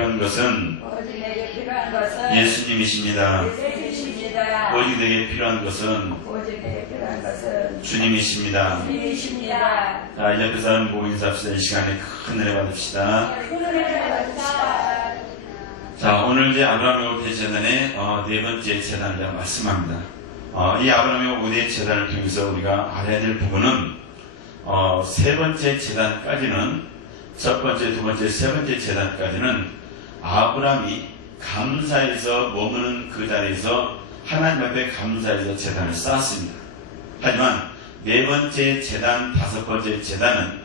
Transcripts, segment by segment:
필요한 것은 예수님이십니다. 오직 내게 필요한 것은 주님이십니다. 자, 이제 그 사람 보고 인사합시다. 이 시간에 큰 은혜 받읍시다. 자, 오늘 이제 아브라함의 5대 재단의 네 번째 재단을 제가 말씀합니다. 이 아브라함의 5대 재단을 통해서 우리가 알아야 될 부분은 세 번째 재단까지는, 첫 번째, 두 번째, 세 번째 재단까지는 아브라함이 감사해서 머무는 그 자리에서 하나님 앞에 감사해서 재단을 쌓았습니다. 하지만 네 번째 재단, 다섯 번째 재단은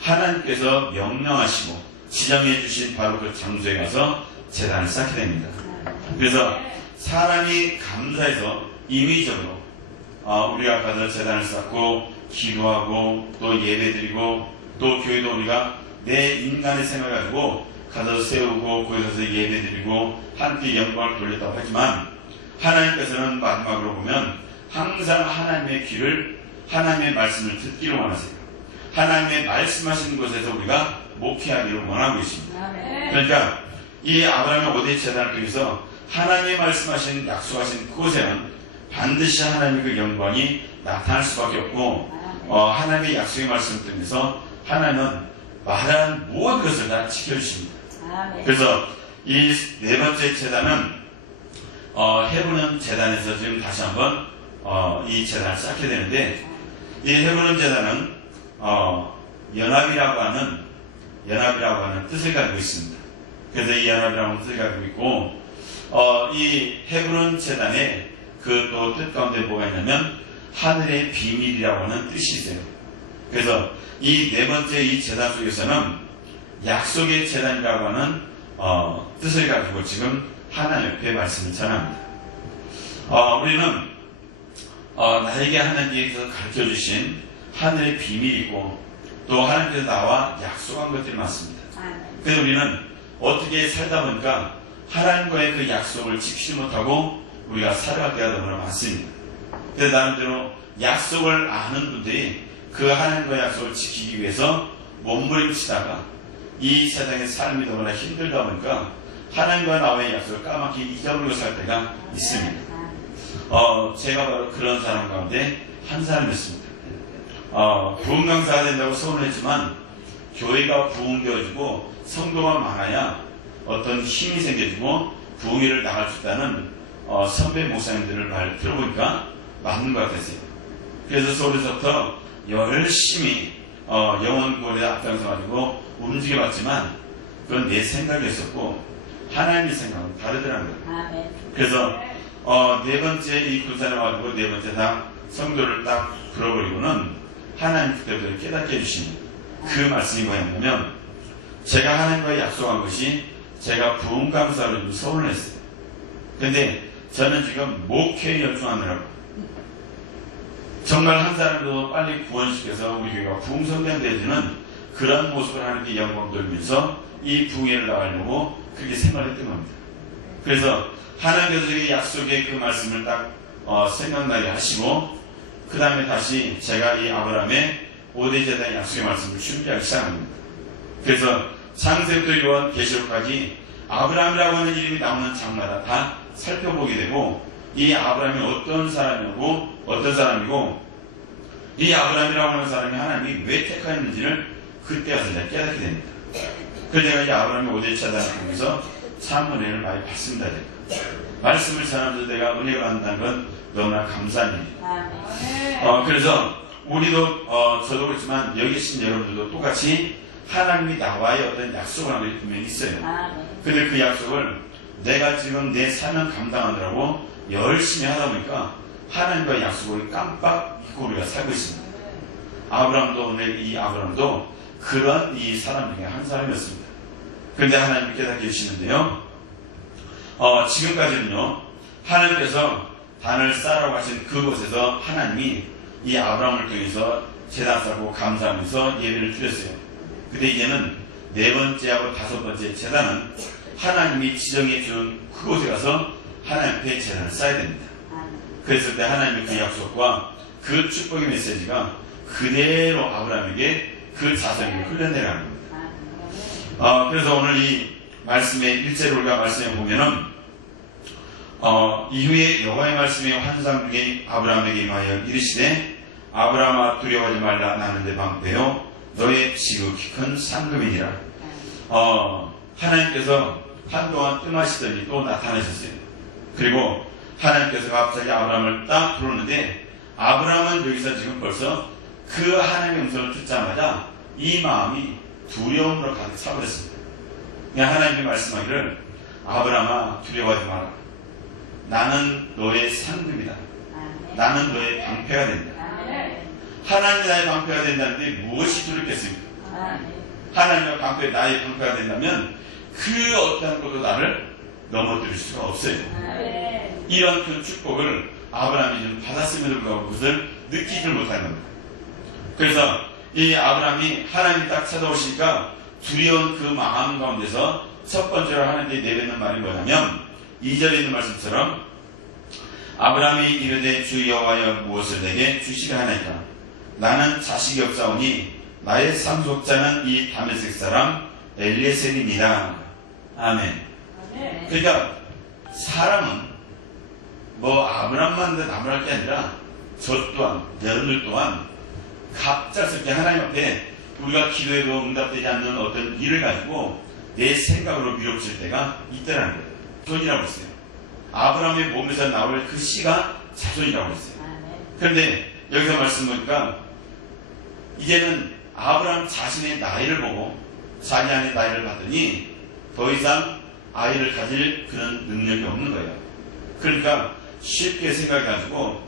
하나님께서 명령하시고 지정해 주신 바로 그 장소에 가서 재단을 쌓게 됩니다. 그래서 사람이 감사해서 임의적으로 우리가 가서 재단을 쌓고 기도하고 또 예배드리고 또 교회도 우리가 내 인간의 생각을 가지고 가서 세우고 거기서 예배드리고 함께 영광을 돌렸다고 하지만 하나님께서는 마지막으로 보면 항상 하나님의 귀를, 하나님의 말씀을 듣기를 원하세요. 하나님의 말씀하시는 곳에서 우리가 목회하기를 원하고 계십니다. 그러니까 이 아브라함의 5대 재단을 통해서 하나님의 말씀하신, 약속하신 그곳에는 반드시 하나님의 그 영광이 나타날 수밖에 없고 하나님의 약속의 말씀을 통해서 하나님은 말한 모든 것을 다 지켜주십니다. 그래서 이 네 번째 재단은 헤브론 재단에서 지금 다시 한번 이 재단을 쌓게 되는데, 이 헤브론 재단은 연합이라고 하는 뜻을 가지고 있습니다. 그래서 이 연합이라고 하는 뜻을 가지고 있고, 이 헤브론 재단의 그 또 뜻 가운데 뭐가 있냐면 하늘의 비밀이라고 하는 뜻이 있어요. 그래서 이 네 번째 이 재단 속에서는 약속의 재단이라고 하는 뜻을 가지고 지금 하나님 옆에 말씀을 전합니다. 우리는 나에게 하나님께서 가르쳐 주신 하늘의 비밀이고 또 하나님께서 나와 약속한 것들이 많습니다. 그래서 우리는 어떻게 살다 보니까 하나님과의 그 약속을 지키지 못하고 우리가 살아갈 때가 너무나 많습니다. 그래서 나름대로 약속을 아는 분들이 그 하나님과의 약속을 지키기 위해서 몸부림치다가 이 세상의 삶이 너무나 힘들다 보니까 하나님과 나와의 약속을 까맣게 잊어버리고 살 때가 있습니다. 제가 바로 그런 사람 가운데 한 사람이었습니다. 부흥 강사가 된다고 소원했지만 교회가 부흥되어지고 성도가 많아야 어떤 힘이 생겨지고 부흥회를 나갈 수 있다는 선배 목사님들을 말 들어보니까 맞는 것 같았어요. 그래서 서울에서부터 열심히 영혼 구원에 앞장서가지고 움직여봤지만 그건 내 생각이었었고 하나님의 생각은 다르더라고요. 그래서 네 번째 이 군산에 와가지고 네 번째 다 성도를 딱 불어버리고는 하나님 그때부터 깨닫게 해주신 그 말씀이 뭐였냐면, 제가 하나님과 약속한 것이 제가 부흥감사로 소원을 했어요. 근데 저는 지금 목회에 열중하느라고 정말 한 사람도 빨리 구원시켜서 우리 교회가 부흥성장 되어지는 그런 모습을 하나님께 영광 돌리면서 이 부흥회를 나가려고 그렇게 생각했던 겁니다. 그래서 하나님께서 저에게 약속의 그 말씀을 딱 생각나게 하시고 그 다음에 다시 제가 이 아브라함의 5대 재단의 약속의 말씀을 준비하기 시작합니다. 그래서 창세부터 요한 계시록까지 아브라함이라고 하는 이름이 나오는 장마다 다 살펴보게 되고 이 아브라함이 어떤 사람이고 이 아브라함이라고 하는 사람이 하나님이 왜 택하였는지를 그때 와서 제가 깨닫게 됩니다. 그래서 제가 이 아브라함의 5대 재단을 통해서 참 은혜를 많이 받습니다. 말씀을 전하면서 내가 은혜를 받는다는 건 너무나 감사한 일입니다. 그래서 우리도 저도 그렇지만 여기 계신 여러분들도 똑같이 하나님이 나와의 어떤 약속을 하는 게 분명히 있어요. 근데 그 약속을 내가 지금 내 사명 감당하느라고 열심히 하다 보니까 하나님과의 약속을 깜빡 잊고 우리가 살고 있습니다. 이 아브라함도 그런 이 사람 중에 한 사람이었습니다. 그런데 하나님이 깨닫게 해주시는데요. 지금까지는요, 하나님께서 단을 쌓으라고 하신 그곳에서 하나님이 이 아브라함을 통해서 제단 쌓고 감사하면서 예배를 드렸어요. 근데 이제는 네 번째하고 다섯 번째 제단은 하나님이 지정해 준 그곳에 가서 하나님 앞에 제단을 쌓아야 됩니다. 그랬을 때 하나님의 그 약속과 그 축복의 메시지가 그대로 아브라함에게 그 자손에게 흘러내려가는 겁니다. 그래서 오늘 이 말씀의 1절을 우리가 말씀해 보면은 이후에 여호와의 말씀이 환상 중에 아브라함에게 임하여 이르시되 아브라함아 두려워하지 말라 나는 내 방패요 너의 지극히 큰 상급이니라. 하나님께서 한동안 뜸하시더니 또 나타나셨어요. 그리고 하나님께서 갑자기 아브라함을 딱 부르는데 아브라함은 여기서 지금 벌써 그 하나님의 음성을 듣자마자 이 마음이 두려움으로 가득 차버렸습니다. 그냥 하나님이 말씀하기를 아브라함아 두려워하지 마라. 나는 너의 상급이다. 나는 너의 방패가 된다. 하나님이 나의 방패가 된다는데 무엇이 두렵겠습니까? 하나님의 방패, 나의 방패가 된다면 그 어떤 것도 나를 넘어뜨릴 수가 없어요. 이런 그 축복을 아브라함이 좀 받았음에도 불구하고 그것을 느끼질 못한 겁니다. 그래서 이 아브라함이 하나님이 딱 찾아오시니까 두려운 그 마음 가운데서 첫 번째로 하나님께 내뱉는 말이 뭐냐면 2절에 있는 말씀처럼 아브라함이 이르되 주 여호와여 무엇을 내게 주시려 하나이까 나는 자식이 없사오니 나의 상속자는 이 다메섹 사람 엘리에셀입니다. 아멘. 그러니까 사람은 뭐 아브라함만 나무랄 게 아니라 저 또한 여러분들 또한 갑작스럽게 하나님 앞에 우리가 기도해도 응답되지 않는 어떤 일을 가지고 내 생각으로 밀어붙일 때가 있다는 거예요. 자손이라고 했어요. 아브라함의 몸에서 나올 그 씨가 자손이라고 했어요. 그런데 여기서 말씀 보니까 이제는 아브라함 자신의 나이를 보고 자기 안의 나이를 봤더니 더 이상 아이를 가질 그런 능력이 없는 거예요. 그러니까 쉽게 생각해가지고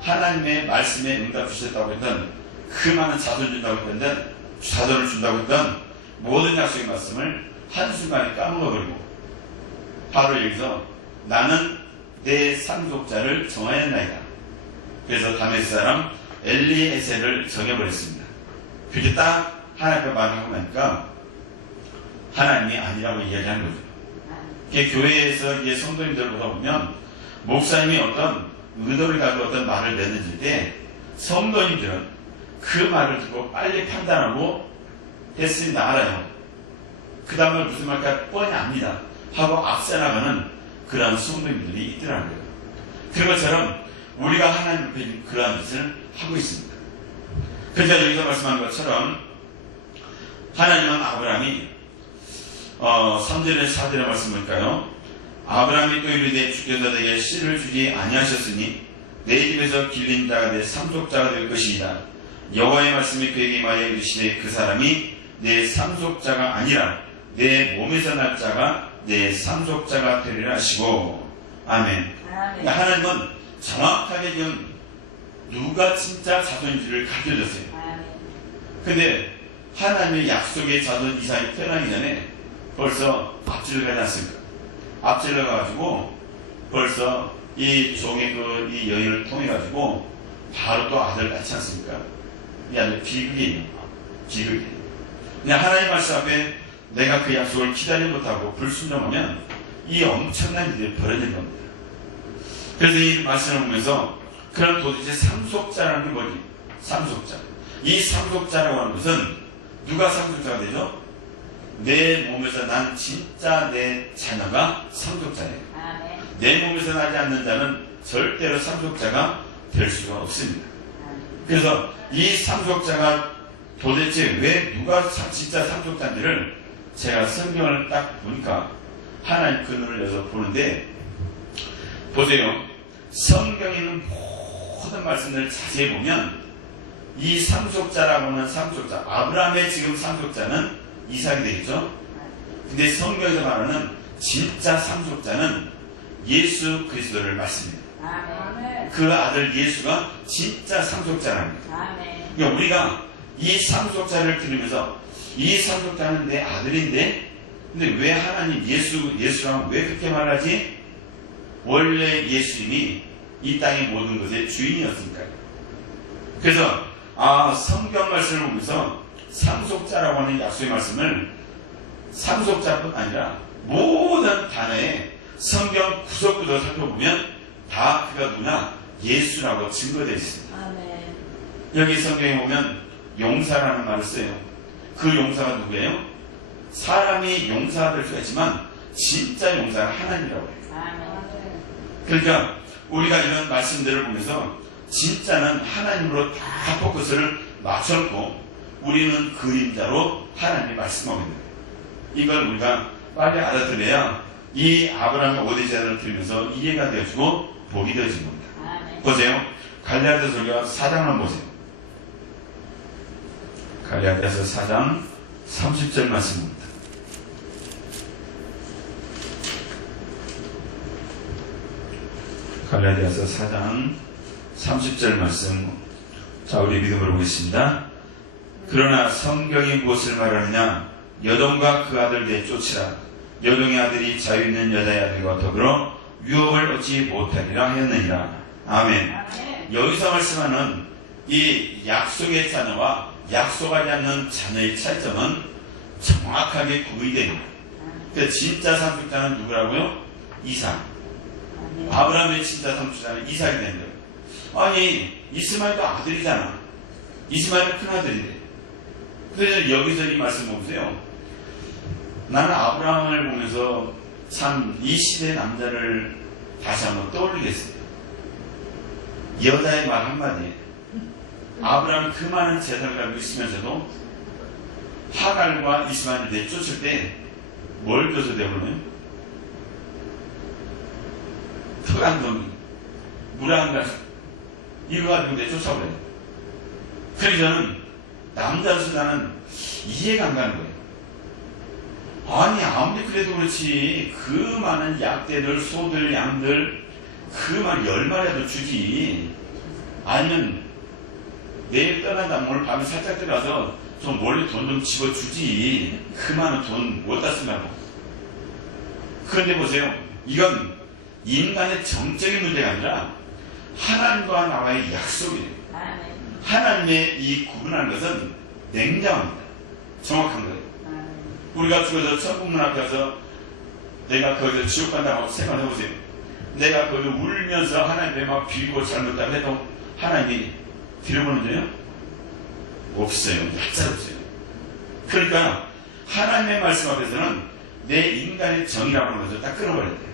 하나님의 말씀에 응답 주셨다고 했던 그 많은 자손 준다고 했던 자손을 준다고 했던 모든 약속의 말씀을 한순간에 까먹어버리고 바로 여기서 나는 내 상속자를 정하였나이다. 그래서 다메섹 사람 엘리에셀을 정해버렸습니다. 그렇게 딱 하나님께 말을 하고 나니까 하나님이 아니라고 이야기하는 거죠. 교회에서 이제 성도님들 보다 보면 목사님이 어떤 의도를 가지고 어떤 말을 내는지 때 성도님들은 그 말을 듣고 빨리 판단하고 됐습니다. 알아요. 그 다음에 무슨 말까 뻔히 압니다. 하고 앞서 나가는 그러한 성도님들이 있더라는 거예요. 그런 것처럼 우리가 하나님 앞에 그러한 짓을 하고 있습니다. 그래서 여기서 말씀한 것처럼 하나님은 아브라함이 3절에 4절에 말씀 볼까요? 아브라함이 또 이르되 주께서 내게 씨를 주지 아니하셨으니 내 집에서 길린 자가 내 상속자가 될 것이니라. 여호와의 말씀이 그에게 임하여 이르시되 그 사람이 내 상속자가 아니라 내 몸에서 날 자가 내 상속자가 되리라 하시고. 아멘. 그러니까 하나님은 정확하게 지금 누가 진짜 자손인지를 가르쳐줬어요. 근데 하나님의 약속의 자손 이삭이 태어나기 전에 벌써 앞질러 가지 않습니까? 앞질러 가가지고 벌써 이 종의 이 여인을 통해가지고 바로 또 아들 낳지 않습니까? 이 아들 비극이에요. 비극이에요. 그냥 하나님 말씀 앞에 내가 그 약속을 기다리지 못하고 불순종하면 이 엄청난 일이 벌어질 겁니다. 그래서 이 말씀을 보면서 그럼 도대체 상속자라는 게 뭐지? 상속자. 이 상속자라고 하는 것은 누가 상속자가 되죠? 내 몸에서 난 진짜 내 자녀가 상속자예요. 내 몸에서 나지 않는 자는 절대로 상속자가 될 수가 없습니다. 그래서 이 상속자가 도대체 왜 누가 진짜 상속자인지를 제가 성경을 딱 보니까 하나님 그 눈을 여서 보는데 보세요. 성경에 있는 모든 말씀들을 자세히 보면 이 상속자라고 하는 상속자, 아브라함의 지금 상속자는 이삭이 되겠죠? 근데 성경에서 말하는 진짜 상속자는 예수 그리스도를 말씀합니다. 그 아들 예수가 진짜 상속자랍니다. 그러니까 우리가 이 상속자를 들으면서 이 상속자는 내 아들인데 근데 왜 하나님 예수랑 왜 그렇게 말하지? 원래 예수님이 이 땅의 모든 것의 주인이었으니까요. 그래서 성경 말씀을 보면서 상속자라고 하는 약속의 말씀을 상속자뿐 아니라 모든 단어에 성경 구석구석 살펴보면 다 그가 누구냐? 예수라고 증거되어 있습니다. 여기 성경에 보면 용사라는 말을 써요. 그 용사가 누구예요? 사람이 용사가 될 수가 있지만 진짜 용사는 하나님이라고 해요. 그러니까 우리가 이런 말씀들을 보면서 진짜는 하나님으로 다 포커스를 맞췄고 우리는 그림자로 하나님의 말씀하고 있는 거예요. 이걸 우리가 빨리 알아들어야 이 아브라함의 오대제사를 들으면서 이해가 되어지고 복이 되어진 겁니다. 보세요. 갈라디아서 4장 한번 보세요. 갈라디아서 4장 30절 말씀입니다. 갈라디아서 4장 30절 말씀. 자, 우리 믿음으로 보겠습니다. 그러나 성경이 무엇을 말하느냐? 여종과 그 아들 내쫓으라. 여종의 아들이 자유 있는 여자의 아들과 더불어 유업을 얻지 못하리라 하였느니라. 아멘. 여기서 말씀하는 이 약속의 자녀와 약속하지 않는 자녀의 차이점은 정확하게 구분이 됩니다. 그러니까 진짜 상속자는 누구라고요? 이삭. 아브라함의 진짜 상속자는 이삭이 된 거예요. 아니, 이스마엘도 아들이잖아. 이스마엘은 큰아들인데. 그래서 여기서 이 말씀 보세요. 나는 아브라함을 보면서 참 이 시대의 남자를 다시 한번 떠올리겠어요. 여자의 말 한마디에 아브라함은 그 많은 재산을 가지고 있으면서도 하갈과 이스마엘을 내쫓을 때 뭘 줘서 내보내요? 턱 한 덩이, 물 한 가지 이거 가지고 내쫓아버려요. 그래서 저는 남자로서 나는 이해가 안 가는 거예요. 아니 아무리 그래도 그렇지 그 많은 약대들, 소들, 양들 그 많은 10마리라도 주지. 아니면 내일 떠난다 오늘 밤에 살짝 들어가서 좀 몰래 돈 좀 집어주지. 그 많은 돈 어디다 쓰냐고. 그런데 보세요. 이건 인간의 정적인 문제가 아니라 하나님과 나와의 약속이에요. 하나님의 이 구분하는 것은 냉정합니다. 정확한 거예요. 우리가 죽어서 천국문 앞에 가서 내가 거기서 지옥 간다고 생각해보세요. 내가 거기서 울면서 하나님께 막 빌고 잘못다고 해도 하나님이 들어보는데요? 없어요. 얄짤 없어요. 그러니까 하나님의 말씀 앞에서는 내 인간의 정의라고 하는 것을 딱 끊어버려야 돼요.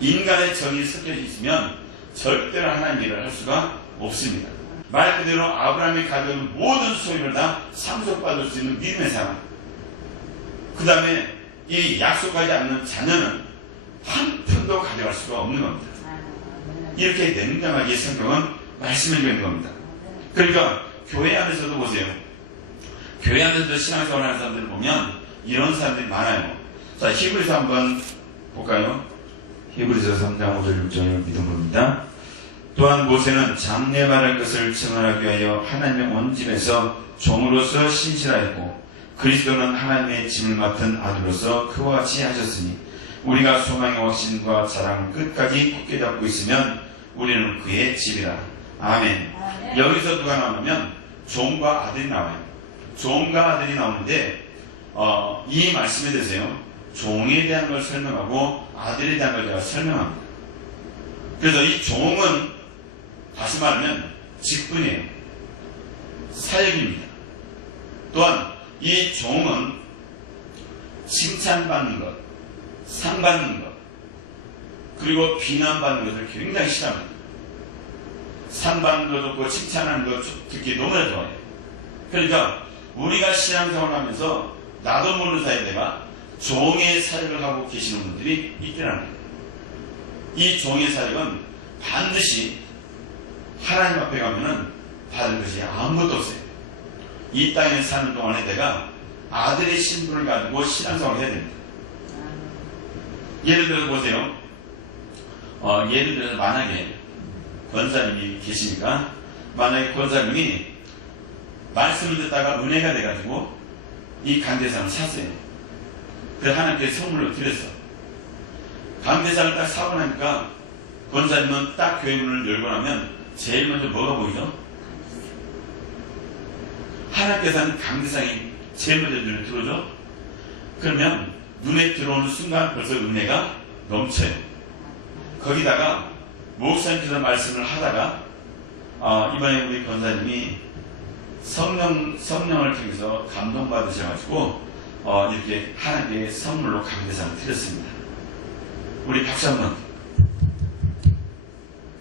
인간의 정이 섞여져 있으면 절대로 하나님 일을 할 수가 없습니다. 말 그대로 아브라함이 가진 모든 소유를 다 상속받을 수 있는 믿음의 사람. 그 다음에 이 약속하지 않는 자녀는 한 푼도 가져갈 수가 없는 겁니다. 이렇게 냉정하게 성경은 말씀해 주는 겁니다. 그러니까 교회 안에서도 보세요. 교회 안에서도 신앙생활 하는 사람들을 보면 이런 사람들이 많아요. 자, 히브리서 한번 볼까요? 히브리서 3장 5절 6절 믿음입니다. 또한 모세는 장래 말할 것을 증언하기 위하여 하나님의 온 집에서 종으로서 신실하였고 그리스도는 하나님의 짐을 맡은 아들로서 그와 같이 하셨으니 우리가 소망의 확신과 자랑을 끝까지 굳게 잡고 있으면 우리는 그의 집이라. 아멘. 여기서 누가 나오냐면 종과 아들이 나와요. 종과 아들이 나오는데 이 말씀에 대해서요. 종에 대한 걸 설명하고 아들에 대한 걸 제가 설명합니다. 그래서 이 종은 다시 말하면 직분이에요. 사역입니다. 또한 이 종은 칭찬받는 것, 상받는 것, 그리고 비난받는 것을 굉장히 싫어합니다. 상받는 것 없고 칭찬하는 것 듣기 너무나 좋아해요. 그러니까 우리가 신앙생활을 하면서 나도 모르는 사이에 내가 종의 사역을 하고 계시는 분들이 있더라는 거예요. 이 종의 사역은 반드시 하나님 앞에 가면은 받을 것이 아무것도 없어요. 이 땅에 사는 동안에 내가 아들의 신분을 가지고 신앙생활을 해야 됩니다. 예를 들어서 보세요. 예를 들어서 만약에 권사님이 계시니까 만약에 권사님이 말씀을 듣다가 은혜가 돼가지고 이 강대상을 샀어요. 그래서 하나님께 선물로 드렸어. 강대상을 딱 사고 나니까 권사님은 딱 교회 문을 열고 나면 제일 먼저 뭐가 보이죠? 하나님께서는 강대상이 제일 먼저 눈에 들어오죠? 그러면 눈에 들어오는 순간 벌써 은혜가 넘쳐요. 거기다가 목사님께서 말씀을 하다가 이번에 우리 권사님이 성령을 통해서 감동받으셔가지고 이렇게 하나님께 선물로 강대상을 드렸습니다. 우리 박수 한번.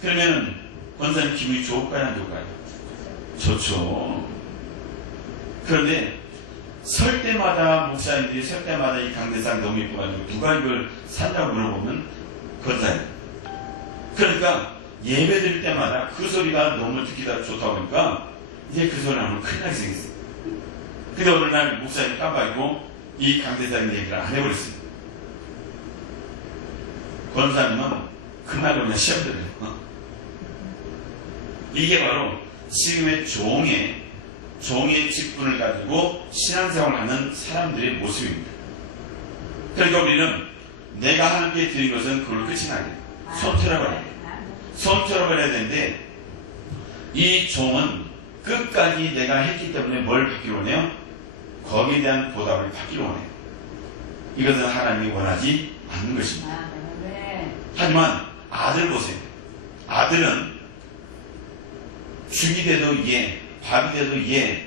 그러면은 권사님 기분이 좋을까요, 안 좋을까요? 좋죠. 그런데 설 때마다 목사님들이 설 때마다 이 강대상 너무 예뻐가지고 누가 이걸 산다고 물어보면 권사님. 그러니까 예배 드릴 때마다 그 소리가 너무 듣기가 좋다고 하니까 이제 그 소리 하면 큰일 나게 생겼어요. 근데 어느 날 목사님 깜빡이고 이 강대상 얘기를 안 해버렸어요. 권사님은 그날로 그냥 시험 들어요. 이게 바로 지금의 종의 직분을 가지고 신앙생활을 하는 사람들의 모습입니다. 그러니까 우리는 내가 하나님께 드린 것은 그걸로 끝이 나야 돼요. 손 틀어버려야 돼요. 손 틀어버려야 되는데 이 종은 끝까지 내가 했기 때문에 뭘 받기로 원해요? 거기에 대한 보답을 받기로 원해요. 이것은 하나님이 원하지 않는 것입니다. 하지만 아들 보세요. 아들은 죽이 돼도 이해, 밥이 돼도 이해,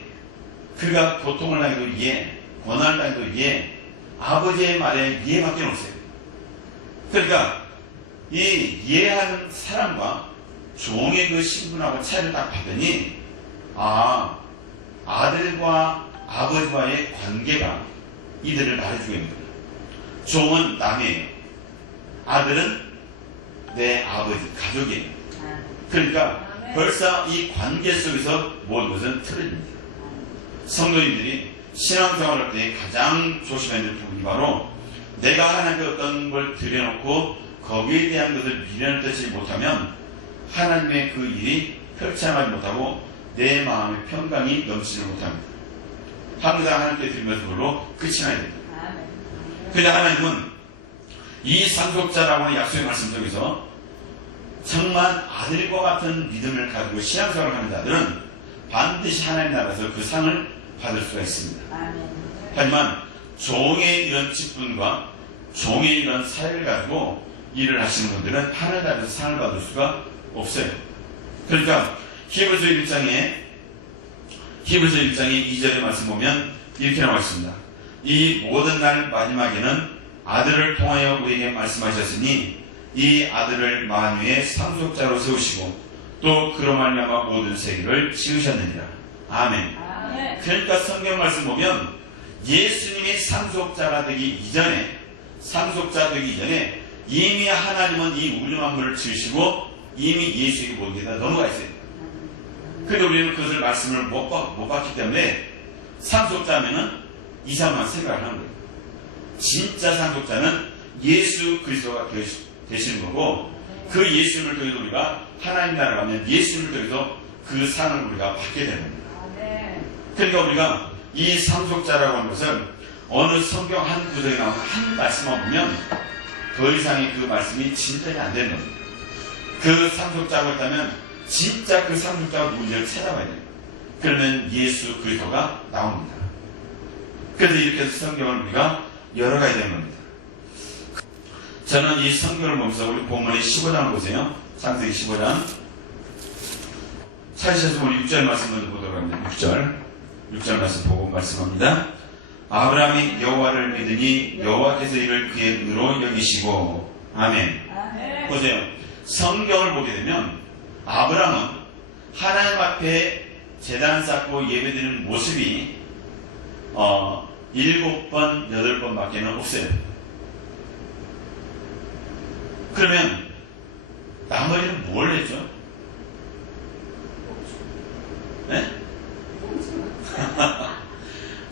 그가 고통을 당해도 이해, 고난을 당해도 이해, 아버지의 말에 이해밖에 없어요. 그러니까 이 이해하는 사람과 종의 그 신분하고 차이를 딱 봤더니 아들과 아버지와의 관계가 이들을 말해주고 있는 거예요. 종은 남이에요. 아들은 내 아버지, 가족이에요. 그러니까 벌써 이 관계 속에서 모든 것은 틀어집니다. 성도님들이 신앙생활할 때 가장 조심해야 될 부분이 바로 내가 하나님께 어떤 걸 드려놓고 거기에 대한 것을 미련을 떨지 못하면 하나님의 그 일이 펼쳐나가지 못하고 내 마음의 평강이 넘치지 못합니다. 항상 하나님께 드린 것은 그걸로 끝이 나야 됩니다. 그런데 하나님은 이 상속자라고 하는 약속의 말씀 속에서 정말 아들과 같은 믿음을 가지고 신앙생활을 하는 자들은 반드시 하나님 나라에서 그 상을 받을 수가 있습니다. 하지만 종의 이런 직분과 종의 이런 사역을 가지고 일을 하시는 분들은 하나님 나라에서 상을 받을 수가 없어요. 그러니까 히브리서 1장의 2절의 말씀 보면 이렇게 나와 있습니다. 이 모든 날 마지막에는 아들을 통하여 우리에게 말씀하셨으니 이 아들을 만유의 상속자로 세우시고 또 그로 말미암아 모든 세계를 지으셨느니라. 아멘. 그러니까 성경 말씀 보면 예수님이 상속자가 되기 이전에 이미 하나님은 이 우주 만물을 지으시고 이미 예수에게 모든 게 다 넘어가 있어요. 그런데 우리는 그것을 말씀을 못 봤기 때문에 상속자면은 이상한 생각을 하는 거예요. 진짜 상속자는 예수 그리스도가 되시는 거고 그 예수님을 통해서 우리가 하나님 나라에 가면 예수님을 통해서 그 상을 우리가 받게 되는 겁니다. 그러니까 우리가 이 상속자라고 하는 것은 어느 성경 한 구절에 나오는 한 말씀만 보면 더 이상의 그 말씀이 진전이 안 되는 겁니다. 그 상속자가 있다면 진짜 그 상속자가 누군지를 찾아봐야 돼요. 그러면 예수 그리스도가 나옵니다. 그래서 이렇게 해서 성경을 우리가 열어가야 되는 겁니다. 저는 이 성경을 보면서 우리 본문의 15장을 보세요. 창세기 15장. 찾으셔서 우리 6절 말씀 먼저 보도록 합니다. 6절 말씀 보고 말씀합니다. 아브라함이 여호와를 믿으니 여호와께서 이를 그의 의로 여기시고. 아멘. 보세요. 성경을 보게 되면 아브라함은 하나님 앞에 제단 쌓고 예배드리는 모습이 7번, 8번밖에는 없어요. 그러면 나머지는 뭘 했죠? 네?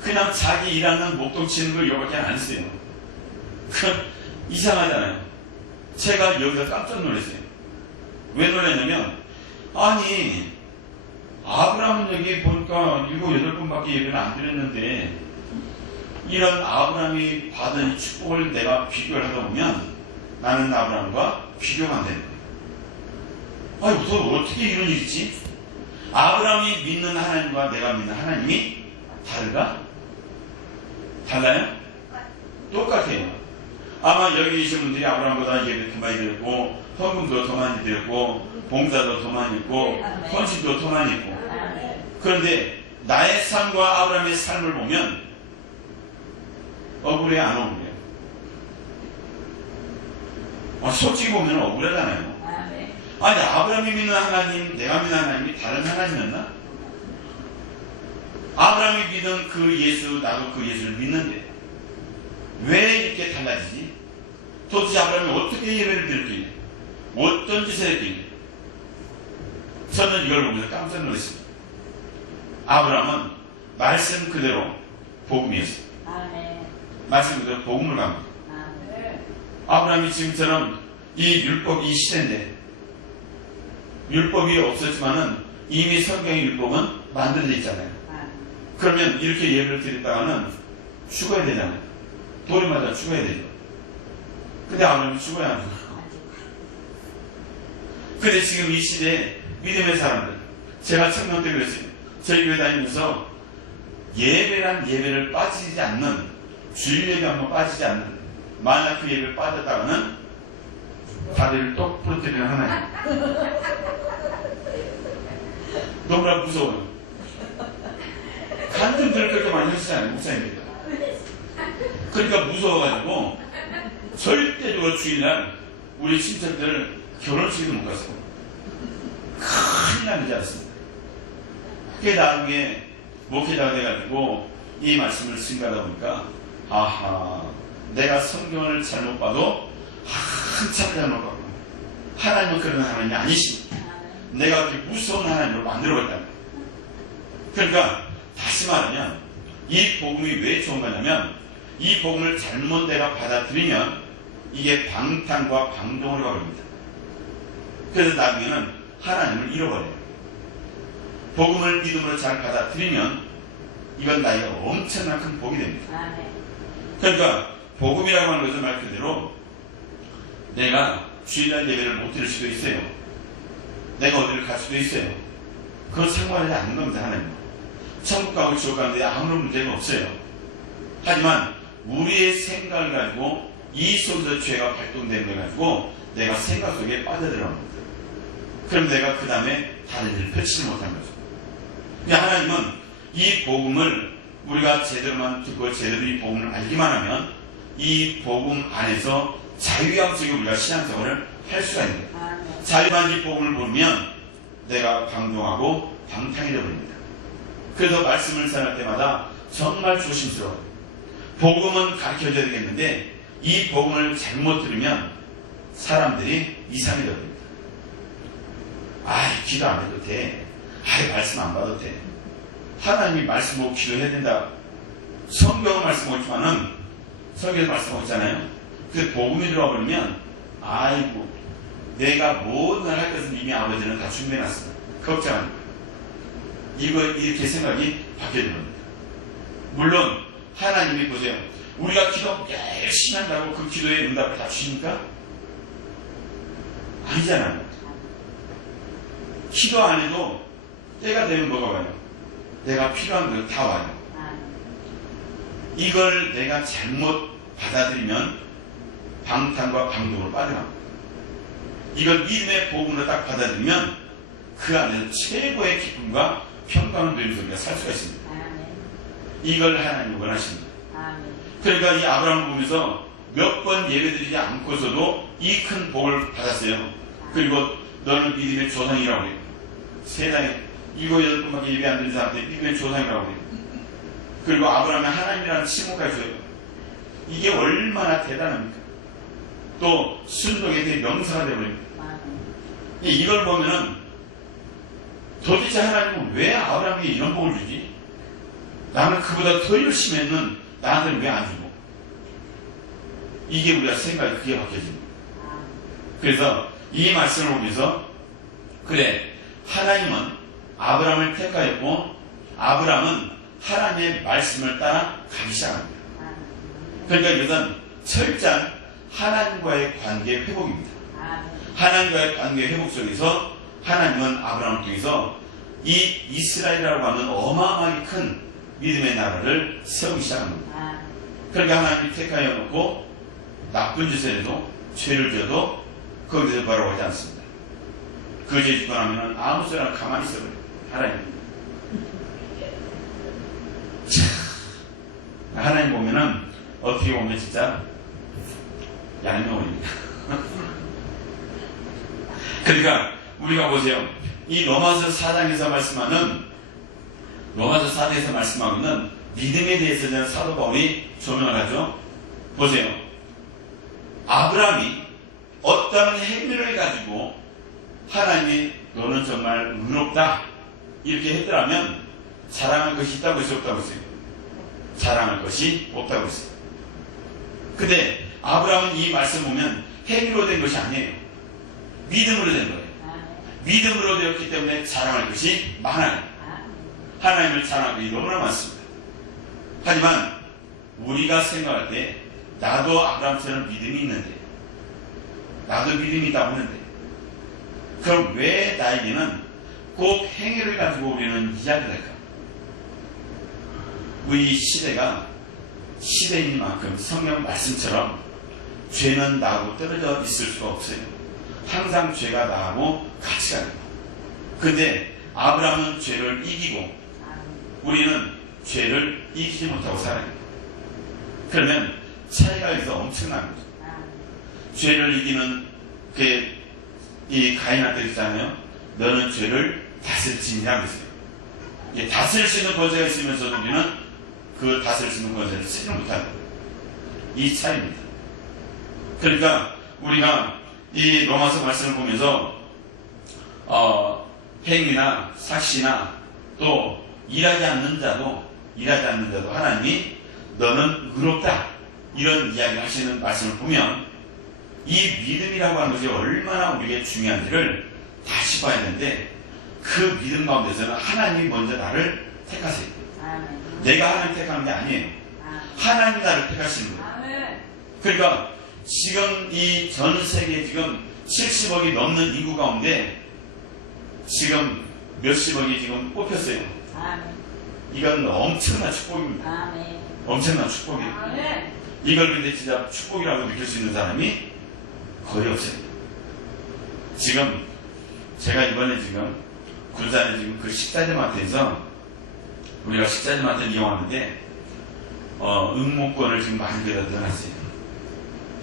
그냥 자기 일하는 목동 치는 걸 이거밖에 안 했어요. 이상하잖아요. 제가 여기서 깜짝 놀랐어요. 왜 놀랐냐면 아니 아브라함은 여기 보니까 7, 8번밖에 예배를 안 드렸는데 이런 아브라함이 받은 축복을 내가 비교를 하다 보면 나는 아브라함과 비교가 안 되는 거예요. 아니, 어떻게 이런 일이 있지? 아브라함이 믿는 하나님과 내가 믿는 하나님이 달라요? 똑같아요. 아마 여기 계신 분들이 아브라함보다 예배 더 많이 드렸고, 헌금도 더 많이 드렸고, 봉사도 더 많이 했고, 헌신도 더 많이 했고. 그런데 나의 삶과 아브라함의 삶을 보면 억울해, 안 억울해요? 솔직히 보면 억울하잖아요. 아니, 아브라함이 믿는 하나님, 내가 믿는 하나님이 다른 하나님이었나? 아브라함이 믿은 그 예수, 나도 그 예수를 믿는데 왜 이렇게 달라지지? 도대체 아브라함이 어떻게 예배를 드렸길래, 어떤 짓을 했길래? 저는 이걸 보면서 깜짝 놀랐습니다. 아브라함은 말씀 그대로 복음이었어요. 말씀 그대로 복음을 갑니다. 아브라함이 지금처럼 이 율법, 이 시대인데, 율법이 없었지만은 이미 성경의 율법은 만들어져 있잖아요. 그러면 이렇게 예배를 드렸다가는 죽어야 되잖아요. 돌이 맞아 죽어야 되죠. 근데 아브라함이 죽어야 하는 거예요. 근데 지금 이 시대에 믿음의 사람들, 제가 청년 때 그랬어요. 저희 교회 다니면서 예배란 예배를 빠지지 않는, 주일 예배 한번 빠지지 않는, 만약 그 예배를 빠졌다가는 다리를 똑 부러뜨리는 하나님. 너무나 무서워요. 간증들을 그렇게 많이 하시잖아요, 목사님들. 그러니까 무서워가지고 절대적으로 주일날 우리 친척들 결혼식도 못 갔어요. 큰일 나는 줄 알았습니다. 그게 나중에 목회자가 돼가지고 이 말씀을 증가하다 보니까, 아하, 내가 성경을 잘못 봐도 한참 잘못 봤고, 하나님은 그런 하나님이 아니십니다. 내가 그렇게 무서운 하나님으로 만들어버렸다. 그러니까 다시 말하면 이 복음이 왜 좋은 거냐면, 이 복음을 잘못 내가 받아들이면 이게 방탕과 방종으로 가버립니다. 그래서 나중에는 하나님을 잃어버려요. 복음을 믿음으로 잘 받아들이면 이건 나에게 엄청난 큰 복이 됩니다. 그러니까 복음이라고 하는 것은 말 그대로 내가 주일날 예배를 못 드릴 수도 있어요. 내가 어디를 갈 수도 있어요. 그건 상관하지 않는 겁니다. 하나님. 천국 가고 지옥 가는데 아무런 문제가 없어요. 하지만 우리의 생각을 가지고 이 속에서 죄가 발동되는 걸 가지고 내가 생각 속에 빠져들어갑니다. 그럼 내가 그 다음에 다른 일을 펼치지 못한 거죠. 그러니까 하나님은 이 복음을 우리가 제대로만 듣고 제대로 이 복음을 알기만 하면 이 복음 안에서 자유양식에 우리가 신앙생활을 할 수가 있는 거예요. 자유만 이 복음을 모르면 내가 방종하고 방탕해져 버립니다. 그래서 말씀을 전할 때마다 정말 조심스러워요. 복음은 가르쳐줘야 되겠는데 이 복음을 잘못 들으면 사람들이 이상해져 버립니다. 아이, 기도 안 해도 돼. 아이, 말씀 안 봐도 돼. 하나님이 말씀 보고 기도해야 된다. 성경은 말씀 없지만은 성경에 말씀 없잖아요. 그 복음이 들어와 버리면, 아이고, 내가 모든 할 것은 이미 아버지는 다 준비해놨습니다. 걱정합니다. 이렇게 생각이 바뀌어야 됩니다. 물론 하나님이 보세요. 우리가 기도 열심히 한다고 그 기도의 응답을 다 주십니까? 아니잖아요. 기도 안 해도 때가 되면 뭐가 와요? 내가 필요한 걸 다 와요. 이걸 내가 잘못 받아들이면 방탕과 방종으로 빠져나갑니다. 이걸 믿음의 복음으로 딱 받아들이면 그 안에서 최고의 기쁨과 평강을 누리면서 우리가 살 수가 있습니다. 이걸 하나님이 원하십니다. 그러니까 이 아브라함을 보면서 몇 번 예배드리지 않고서도 이 큰 복을 받았어요. 그리고 너는 믿음의 조상이라고 해요. 세상에 7-8번밖에 예배 안 드린 사람한테 믿음의 조상이라고 해요. 그리고 아브라함의 하나님이라는 칭호까지 줘요. 이게 얼마나 대단합니까? 또 순종에 대해 명사가 되어버립니다. 이걸 보면은 도대체 하나님은 왜 아브라함에게 이런 복을 주지? 나는 그보다 더 열심히 했는 나한테는 왜 안 주고? 이게 우리가 생각이 그게 바뀌어집니다. 그래서 이 말씀을 보면서 그래, 하나님은 아브라함을 택하였고 아브라함은 하나님의 말씀을 따라 가기 시작합니다. 그러니까 이것은 철저한 하나님과의 관계 회복입니다. 하나님과의 관계 회복 속에서 하나님은 아브라함을 통해서 이 이스라엘이라고 하는 어마어마하게 큰 믿음의 나라를 세우기 시작합니다. 그러니까 하나님이 택하여 놓고 나쁜 짓을 해도 죄를 져도 거기서 바라보지 않습니다. 그 죄 짓고 나면 아무 소리나 가만히 있어버려요. 하나님. 하나님 보면은 어떻게 보면 진짜 얄미워입니다. 그러니까 우리가 보세요. 이 로마서 4장에서 말씀하고 있는 믿음에 대해서 저는 사도 바울이 조명을 하죠. 보세요. 아브라함이 어떤 행위를 가지고 하나님이 너는 정말 의롭다 이렇게 했더라면 자랑할 것이 있다고 했어요, 없다고 했어요? 자랑할 것이 없다고 했어요. 근데 아브라함은 이 말씀 보면 행위로 된 것이 아니에요. 믿음으로 된 거예요. 믿음으로 되었기 때문에 자랑할 것이 많아요. 하나님을 자랑할 것이 너무나 많습니다. 하지만 우리가 생각할 때 나도 아브라함처럼 믿음이 있는데, 나도 믿음이 있다고 하는데, 그럼 왜 나에게는 꼭 행위를 가지고 우리는 이야기를 할까? 우리 시대가 시대인 만큼 성경 말씀처럼 죄는 나하고 떨어져 있을 수가 없어요. 항상 죄가 나하고 같이 가요. 근데 아브라함은 죄를 이기고 우리는 죄를 이기지 못하고 살아요. 그러면 차이가 여기서 엄청난 거죠. 죄를 이기는 이 가인한테 있잖아요. 너는 죄를 다스리지니라고 했어요. 다스릴 수 있는 권세가 있으면서도 우리는 그 다스릴 수 있는 권세를 쓰지 못하는 이 차이입니다. 그러니까 우리가 이 로마서 말씀을 보면서 행위나 삭시나 또 일하지 않는 자도 하나님이 너는 의롭다 이런 이야기를 하시는 말씀을 보면 이 믿음이라고 하는 것이 얼마나 우리에게 중요한지를 다시 봐야 되는데, 그 믿음 가운데서는 하나님이 먼저 나를 택하세요. 내가 하나님 택하는 게 아니에요. 하나님이 나를 택하시는 거예요. 그러니까 지금 이 전 세계에 지금 70억이 넘는 인구 가운데 지금 몇십억이 지금 뽑혔어요. 이건 엄청난 축복입니다. 엄청난 축복이에요. 이걸 근데 진짜 축복이라고 느낄 수 있는 사람이 거의 없어요. 지금 제가 이번에 지금 군산에 지금 그 식자재마트에서 우리가 식자재마트를 이용하는데 응모권을 지금 많이 갖다 넣어놨어요.